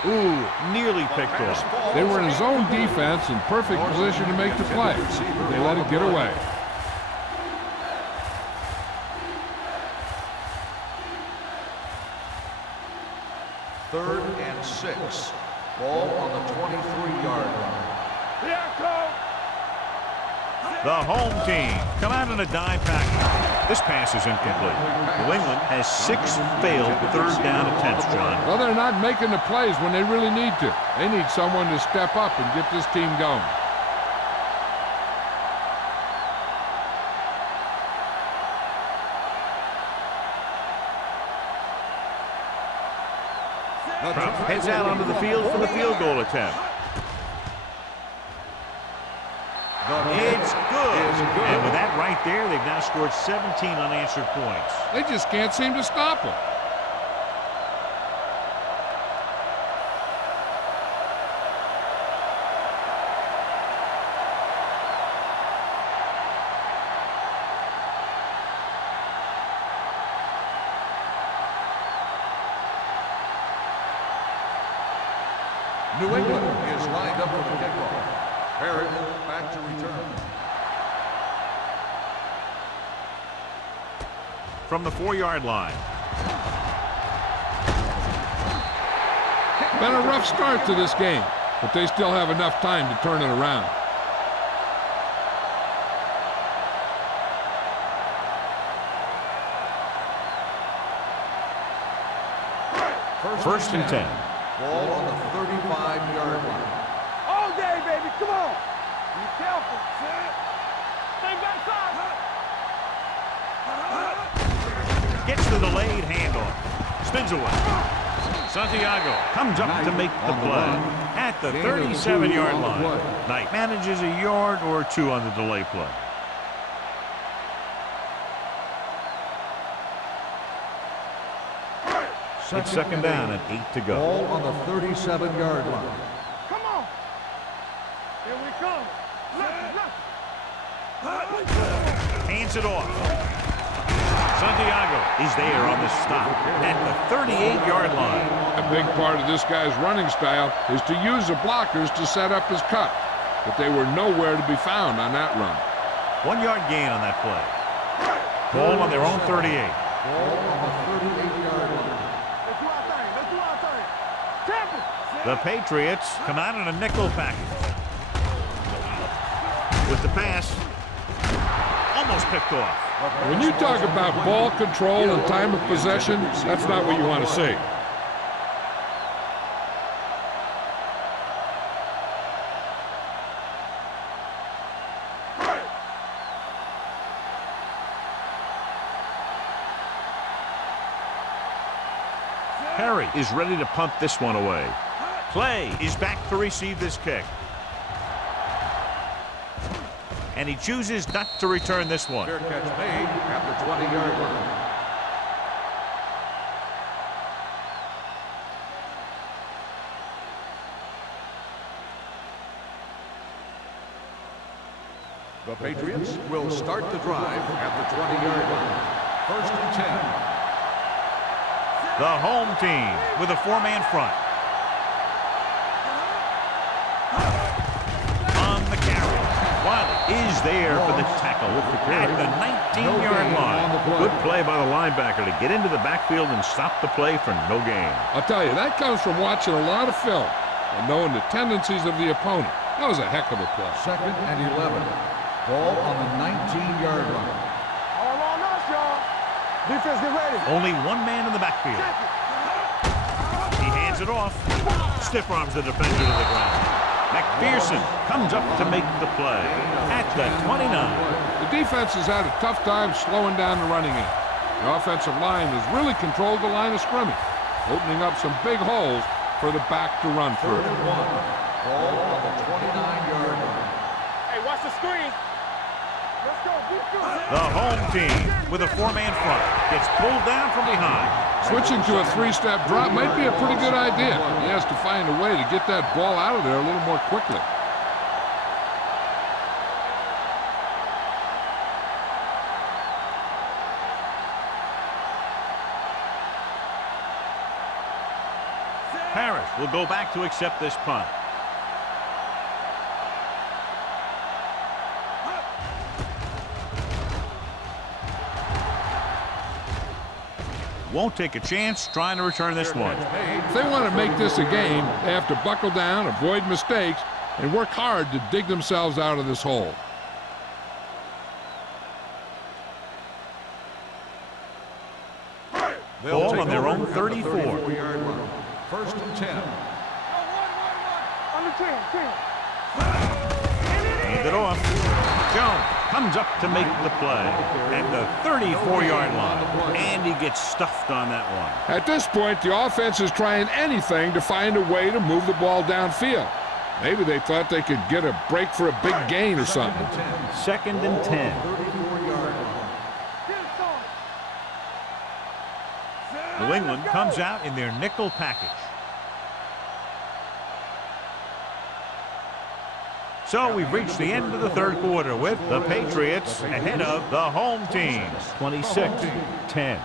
Ooh, nearly picked off. They were in zone defense in perfect position to make the play. They let it get away. 3rd and 6. Ball on the 23-yard line. Here, coach. The home team come out in a dime package. This pass is incomplete. New England has 6 failed 3rd down attempts, John. Well, they're not making the plays when they really need to. They need someone to step up and get this team going. Heads out onto the field for the field goal attempt. It's good. And with that right there, they've now scored 17 unanswered points. They just can't seem to stop them. New England is lined up for the kickoff. Barrett back to return. From the 4-yard line. Been a rough start to this game, but they still have enough time to turn it around. First and 10. Ball on the 35-yard line. All day, baby. Come on. Be careful. Stay backside. Gets the delayed handoff. Spins away. Santiago comes up to make the play at the 37-yard line. Knight manages a yard or 2 on the delay play. It's 2nd down and 8 to go. Ball on the 37-yard line. Come on. Here we come. Hands it off. Santiago is there on the stop at the 38-yard line. A big part of this guy's running style is to use the blockers to set up his cut, but they were nowhere to be found on that run. 1-yard gain on that play. Ball on their own 38. Ball on the 38-yard line. Let's do our thing. Let's do our thing. Temple. The Patriots come out in a nickel package. With the pass, almost picked off. When you talk about ball control and time of possession, that's not what you want to see. Perry is ready to punt this one away. Clay is back to receive this kick. And he chooses not to return this one. Fair catch made at the 20-yard line. The Patriots will start the drive at the 20-yard line. 1st and 10. The home team with a 4-man front. On the carry. Wiley is there for the tackle at the 19-yard line. Good play by the linebacker to get into the backfield and stop the play for no gain. I'll tell you, that comes from watching a lot of film and knowing the tendencies of the opponent. That was a heck of a play. 2nd and 11. Ball on the 19-yard line. All on us, y'all. Defense, get ready. Only 1 man in the backfield. He hands it off. Stiff arms the defender to the ground. McPherson comes up to make the play at the 29. The defense has had a tough time slowing down the running game. The offensive line has really controlled the line of scrimmage, opening up some big holes for the back to run through. 3rd and 1. Ball on the 29-yard line. Hey, watch the screen. Let's go. The home team with a 4-man front gets pulled down from behind. Switching to a 3-step drop might be a pretty good idea. He has to find a way to get that ball out of there a little more quickly. Harris will go back to accept this punt. won't take a chance trying to return this one. If they want to make this a game, they have to buckle down, avoid mistakes, and work hard to dig themselves out of this hole. Ball on their own 34. 34-yard line. First and 10. Under 10. Hand it off. Jones comes up to make the play at the 34-yard line, and he gets stuffed on that one. At this point, the offense is trying anything to find a way to move the ball downfield. Maybe they thought they could get a break for a big gain or something. Second and 10. 34-yard line. New England comes out in their nickel package. So we've reached the end of the third quarter with the Patriots ahead of the home team, 26-10.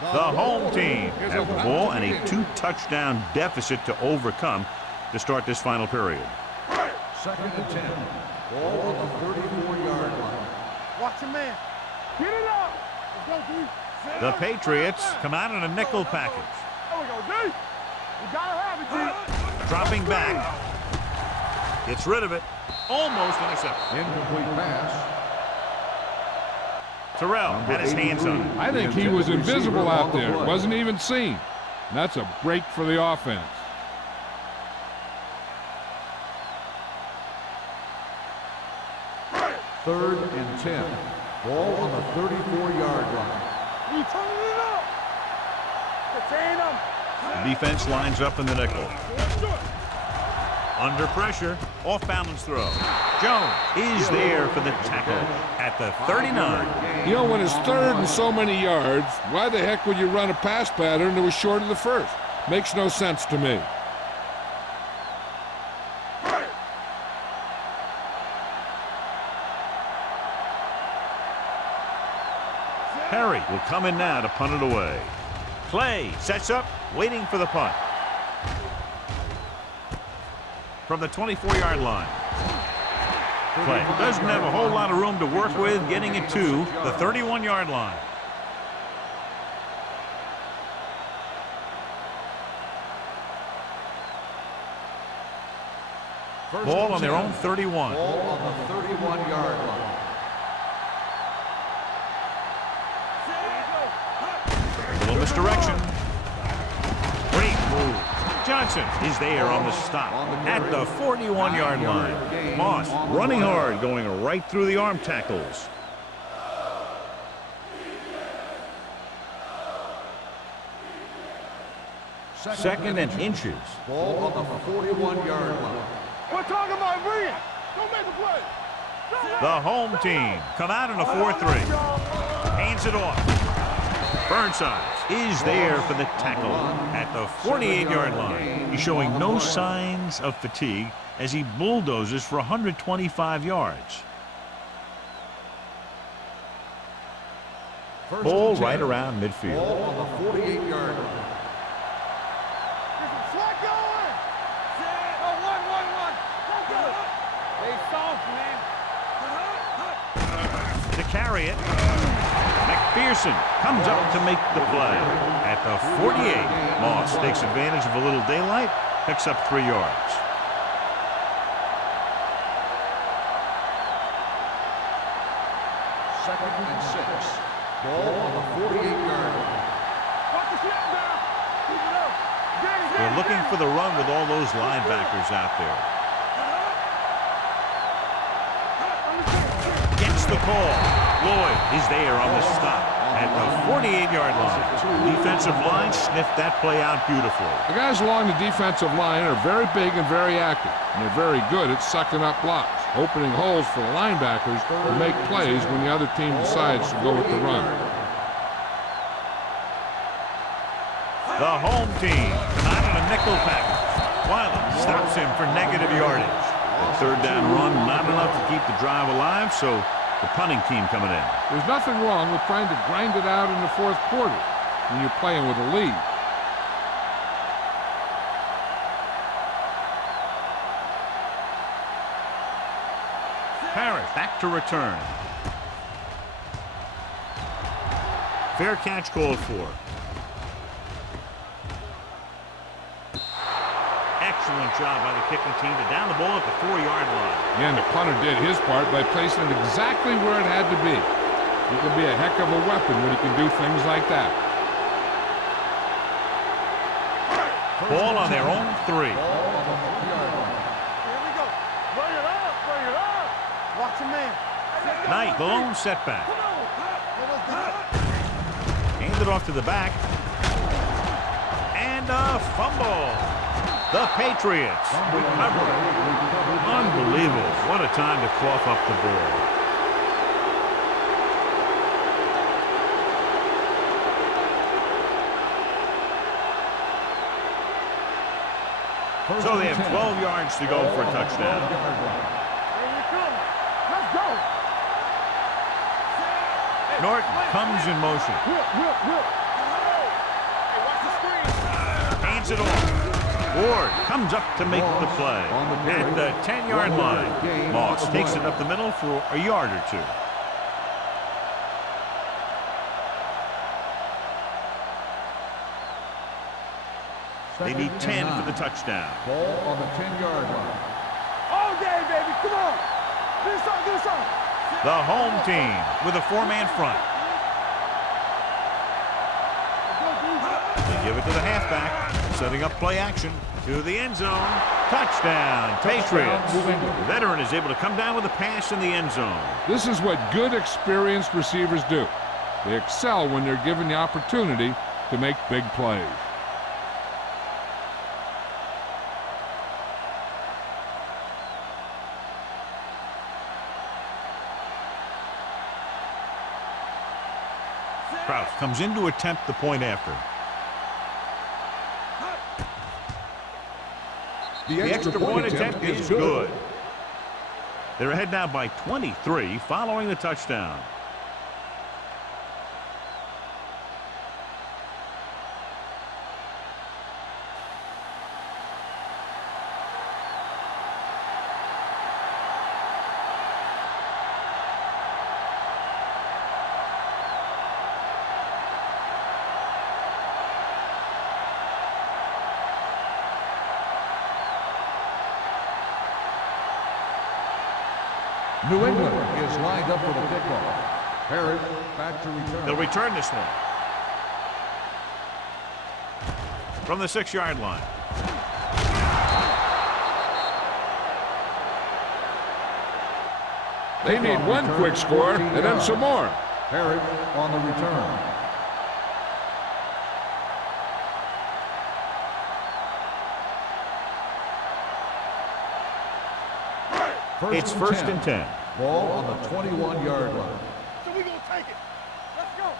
The home team have the ball and a 2-touchdown deficit to overcome to start this final period. Second and 10. Ball on the 34-yard line. Watch your man. Get it up. Let's go, D. The Patriots come out in a nickel package. There we go, D. You gotta have it, D. Dropping back. Gets rid of it. Almost intercepted. Incomplete pass. Terrell had his hands on it. I think he was invisible out there. Wasn't even seen. And that's a break for the offense. Third and 10. Ball on the 34-yard line. You turning it up. Contain them. The defense lines up in the nickel. Let's do it. Under pressure, off balance throw. Jones is there for the tackle at the 39. You know, when it's third and so many yards, why the heck would you run a pass pattern that was short of the first? Makes no sense to me. Perry will come in now to punt it away. Clay sets up, waiting for the punt. From the 24-yard line. Clay doesn't have a whole lot of room to work with, getting it to the 31-yard line. Ball on their own 31. Ball on the 31-yard line. Little misdirection. Great move. Johnson is there on the stop at the 41-yard line. Moss running hard, going right through the arm tackles. Second and inches. Ball on the 41-yard line. We're talking about brilliant. Don't make a play. The home team come out in a 4-3. Hands it off. Burnside is there for the tackle at the 48-yard line. He's showing no signs of fatigue as he bulldozes for 125 yards. Ball right around midfield. Ball on the 48-yard line. Slide going. Oh, one. Go. Stay soft, man. To carry it. McPherson comes up to make the play at the 48. Moss takes advantage of a little daylight, picks up 3 yards. Second and 6. Ball on the 48-yard line. Watch the snap down. Keep it up. They're looking for the run with all those linebackers out there. Gets the call. Lloyd is there on the stop at the 48-yard line. Defensive line sniffed that play out beautifully. The guys along the defensive line are very big and very active, and they're very good at sucking up blocks, opening holes for the linebackers to make plays when the other team decides to go with the run. The home team not in a nickel package. Wiley stops him for negative yardage. The third down run not enough to keep the drive alive, so the punting team coming in. There's nothing wrong with trying to grind it out in the fourth quarter when you're playing with a lead. Parrish back to return. Fair catch called for. Excellent job by the kicking team to down the ball at the 4-yard line. Again, the punter did his part by placing it exactly where it had to be. He can be a heck of a weapon when he can do things like that. Ball on their own 3. Here we go. Bring it up, bring it up. Watch your man. Knight, the lone setback. Handed off to the back. And a fumble. The Patriots recover. Unbelievable. What a time to cough up the ball. So they have 12 yards to go for a touchdown. Let's go. Norton comes in motion. Hands it off. Ward comes up to make the play. At the 10-yard line, Moss takes it up the middle for a yard or 2. They need 10 for the touchdown. Ball on the 10-yard line. All day, baby. Come on. Do something, do something. The home team with a 4-man front. They give it to the halfback, setting up play action to the end zone. Touchdown, Patriots. The veteran is able to come down with a pass in the end zone. This is what good, experienced receivers do. They excel when they're given the opportunity to make big plays. Kraus comes in to attempt the point after. The extra point attempt is good. They're ahead now by 23 following the touchdown. New England is lined up for the kickoff. Harris back to return. They'll return this one. From the 6-yard line. They need one quick score and then some more. Harris on the return. It's first and 10. Ball on the 21-yard line. So we gonna take it. Let's go.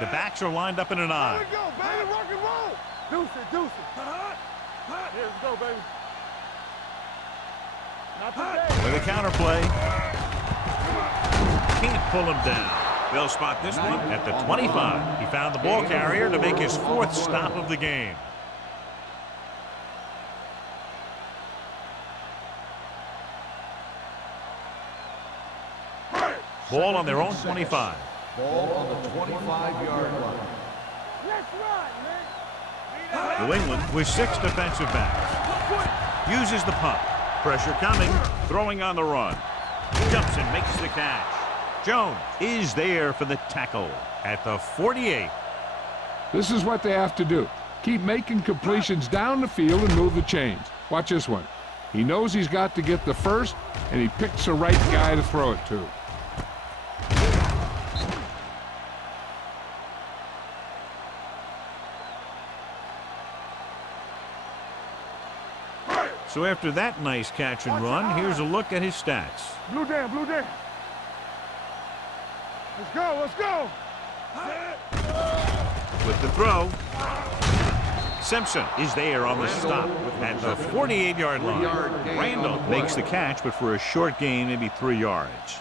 The backs are lined up in an Here I. we go, baby. Rock and roll. Deuce it, deuce it. Here we go, baby. Not today. With a counter play. Can't pull him down. They'll spot this one at the 25. He found the ball carrier to make his 4th stop of the game. Ball on their own 25. Ball on the 25-yard line. Let's run, man. New England with 6 defensive backs. Uses the punt. Pressure coming. Throwing on the run. Jumps and makes the catch. Jones is there for the tackle at the 48. This is what they have to do. Keep making completions down the field and move the chains. Watch this one. He knows he's got to get the first, and he picks the right guy to throw it to. So after that nice catch and run, here's a look at his stats. Blue down, blue down. Let's go, let's go. With the throw, Simpson is there on the stop at the 48-yard line. Randall makes the catch, but for a short gain, maybe 3 yards.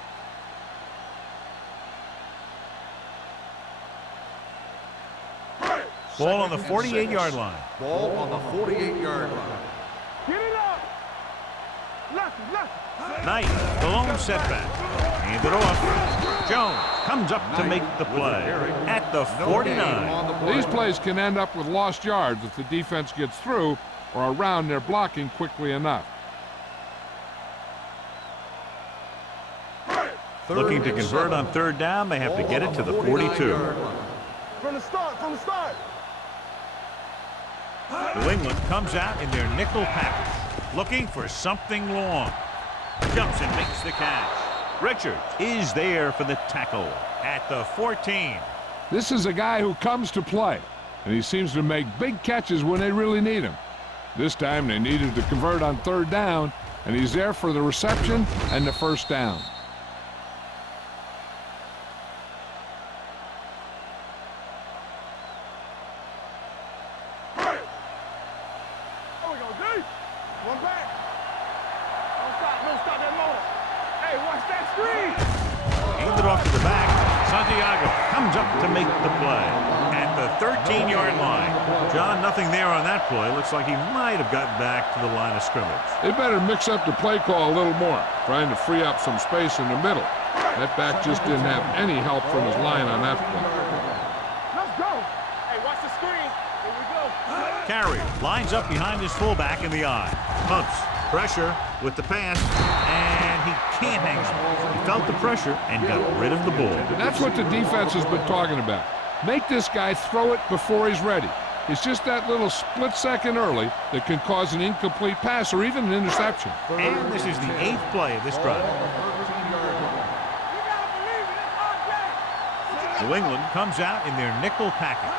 Ball on the 48-yard line. Ball on the 48-yard line. Get it up. Knight, the lone setback. Hand it off. Jones comes up to make the play at the 49. These plays can end up with lost yards if the defense gets through or around their blocking quickly enough. Looking to convert on third down, they have to get it to the 42. From the start, from the start. New England comes out in their nickel package, looking for something long. Jumps and makes the catch. Richards is there for the tackle at the 14. This is a guy who comes to play, and he seems to make big catches when they really need him. This time they needed to convert on third down, and he's there for the reception and the first down. Handed off to the back. Santiago comes up to make the play at the 13-yard line. John, nothing there on that play. Looks like he might have gotten back to the line of scrimmage. They better mix up the play call a little more, trying to free up some space in the middle. That back just didn't have any help from his line on that play. Let's go. Hey, watch the screen. Here we go. Carrier lines up behind his fullback in the eye. Pumps. Pressure with the pass, and he can't hang on. He felt the pressure and got rid of the ball. And that's what the defense has been talking about. Make this guy throw it before he's ready. It's just that little split second early that can cause an incomplete pass or even an interception. And this is the 8th play of this drive. New England comes out in their nickel package.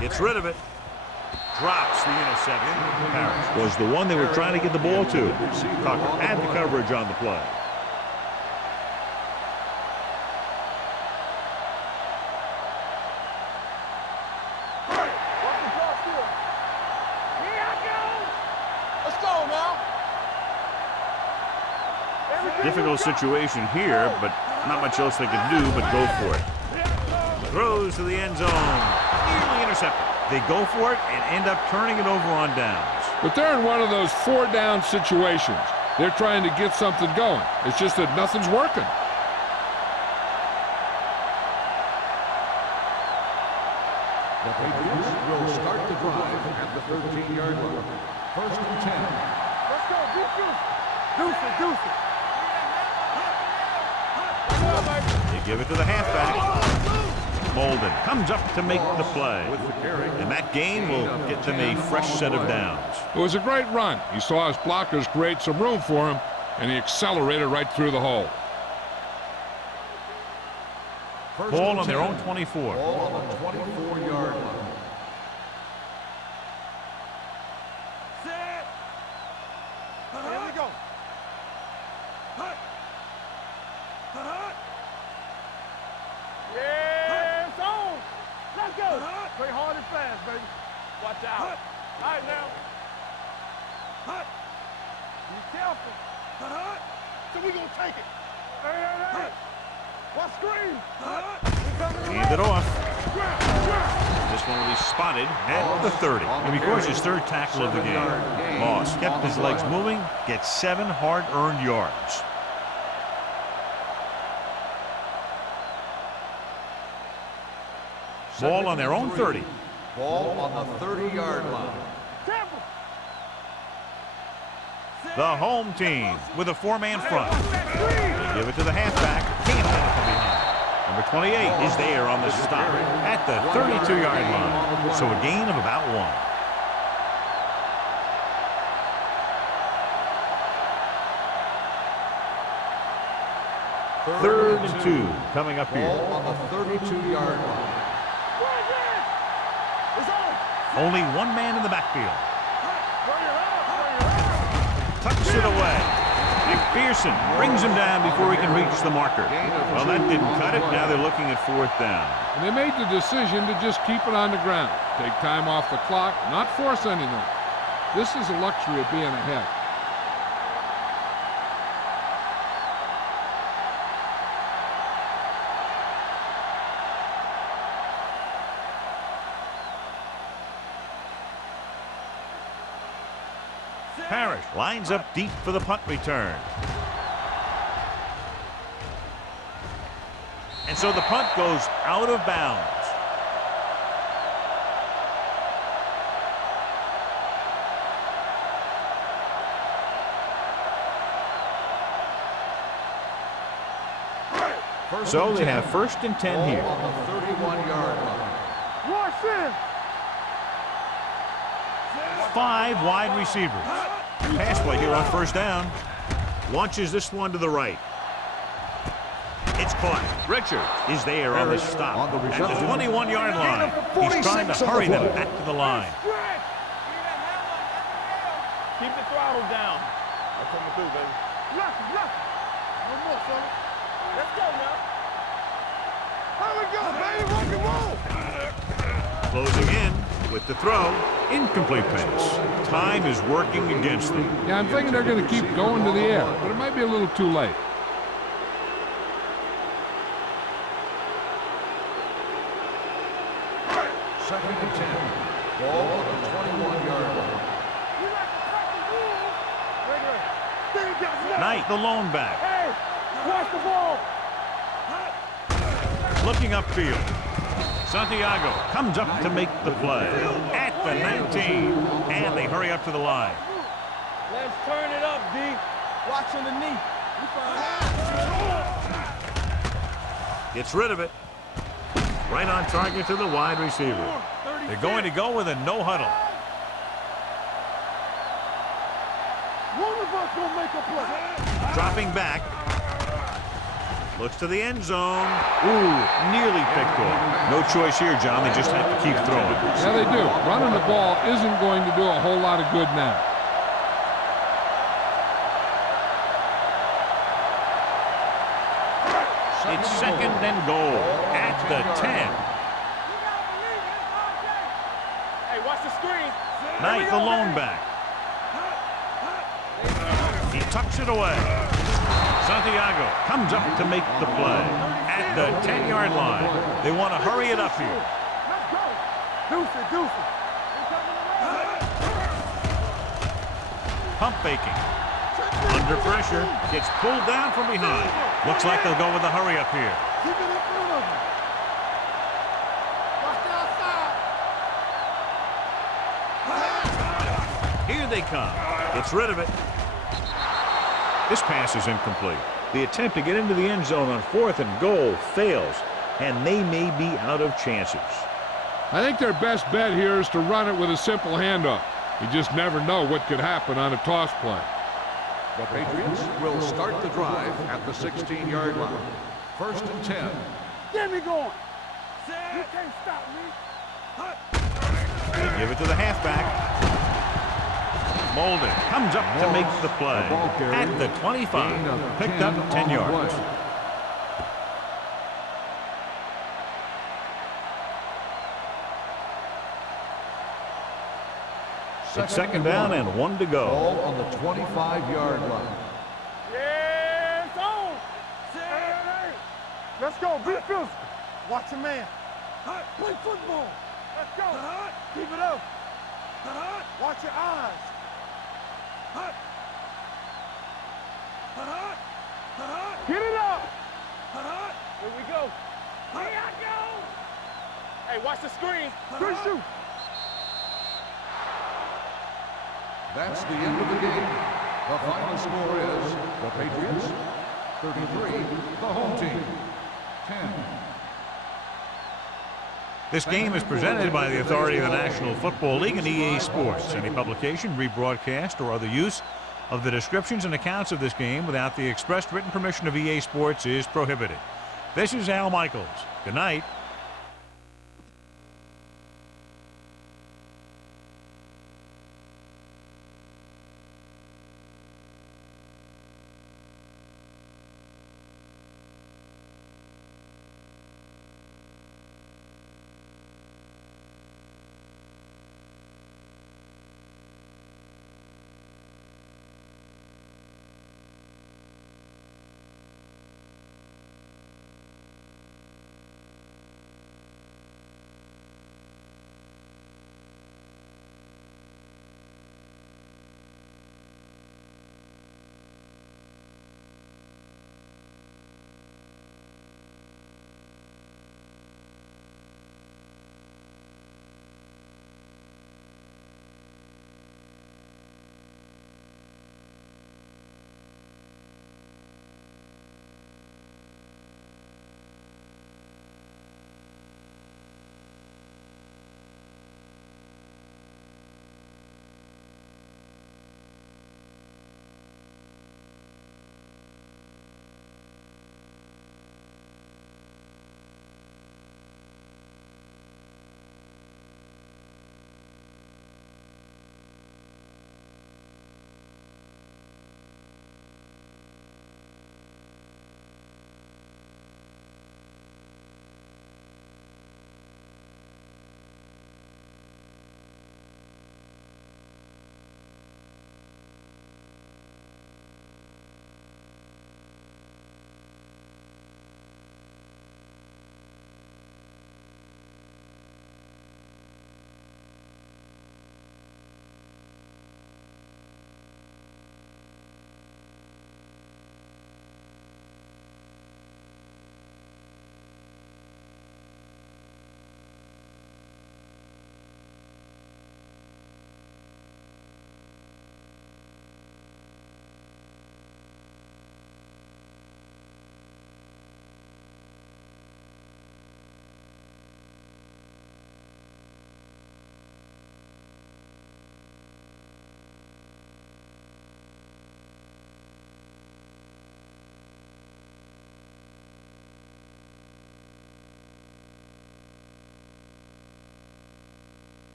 Gets rid of it. Drops the interception. Harris was the one they were trying to get the ball to. Tucker had the coverage on the play. Let's go now. Difficult situation here, but not much else they can do but go for it. Throws to the end zone. Nearly intercepted. They go for it and end up turning it over on downs. But they're in one of those 4-down situations. They're trying to get something going. It's just that nothing's working. The Patriots will start the drive at the 13-yard line. First and 10. Let's go. Deuce it. They give it to the halfback. Bolden comes up to make the play. And that gain will get them a fresh set of downs. It was a great run. He saw his blockers create some room for him, and he accelerated right through the hole. Ball on their own 24. Ball on the 24-yard line. Here we go. Yeah, it's on. Let's go. Play hard and fast, baby. Watch out. All right, now. Be careful. So we gonna take it. Hey. Watch screen. Hand it off. This one will be spotted at the 30. And because his third tackle of the game. Moss kept his legs moving, gets 7 hard-earned yards. Ball on their own 30. Ball on the 30-yard line. The home team with a 4-man front. They give it to the halfback. Can't win it from behind. Number 28 is there on the stop at the 32-yard line. So a gain of about 1. 3rd and 2 coming up here. Ball on the 32-yard line. Only one man in the backfield. Tucks it away. McPherson brings him down before he can reach the marker. Well, that didn't cut it. Now they're looking at 4th down. And they made the decision to just keep it on the ground. Take time off the clock, not force anything. This is the luxury of being ahead. Parrish lines up deep for the punt return. And so the punt goes out of bounds. So they have 1st and 10 here. On the 31-yard line. Watch this. 5 wide receivers. Pass play here on 1st down. Launches this one to the right. It's caught. Richard is there on the stop. On the At the reception. 21-yard line. He's trying to hurry them back to the line. Keep the throttle down. I'm coming through, baby. Left. No more, fella. Let's go now. How we go, baby? Rock and roll. Closing in with the throw. Incomplete pass. Time is working against them. Yeah, I'm thinking they're going to keep going to the air, but it might be a little too late. Second and 10. Ball on the 21-yard line. Knight, the lone back. Hey, watch the ball. Looking upfield. Santiago comes up to make the play. At the 19. And they hurry up to the line. Let's turn it up, D. Watch underneath. Gets rid of it. Right on target to the wide receiver. They're going to go with a no huddle. One of us gonna make a play. Dropping back. Looks to the end zone. Ooh, nearly picked off. No choice here, John. They just have to keep throwing. Yeah, they do. Running the ball isn't going to do a whole lot of good now. It's 2nd and goal at the 10. Hey, watch the screen. Knight, the lone back. He tucks it away. Santiago comes up to make the play. At the 10-yard line. They want to hurry it up here. Let's go. Deuce it. Pump faking. Under pressure. Gets pulled down from behind. Looks like they'll go with a hurry up here. Keep it in front of him. Watch the outside. Here they come. Gets rid of it. This pass is incomplete. The attempt to get into the end zone on 4th and goal fails, and they may be out of chances. I think their best bet here is to run it with a simple handoff. You just never know what could happen on a toss play. The Patriots will start the drive at the 16-yard line. 1st and 10. Get me going. You can't stop me. They give it to the halfback. Molden comes up to make the play. At the 25. Picked up 10 yards. It's 2nd down and 1 to go. Ball on the 25-yard line. Yeah, it's on. Hey. Let's go. Be physical. Watch your man. Play football. Let's go. Keep it up. Watch your eyes. Get it up. Here we go. Here I go. Hey, watch the screen. Good shoot. That's the end of the game. The final score is the Patriots 33, the home team 10. This game is presented by the authority of the National Football League and EA Sports. Any publication, rebroadcast, or other use of the descriptions and accounts of this game without the expressed written permission of EA Sports is prohibited. This is Al Michaels. Good night.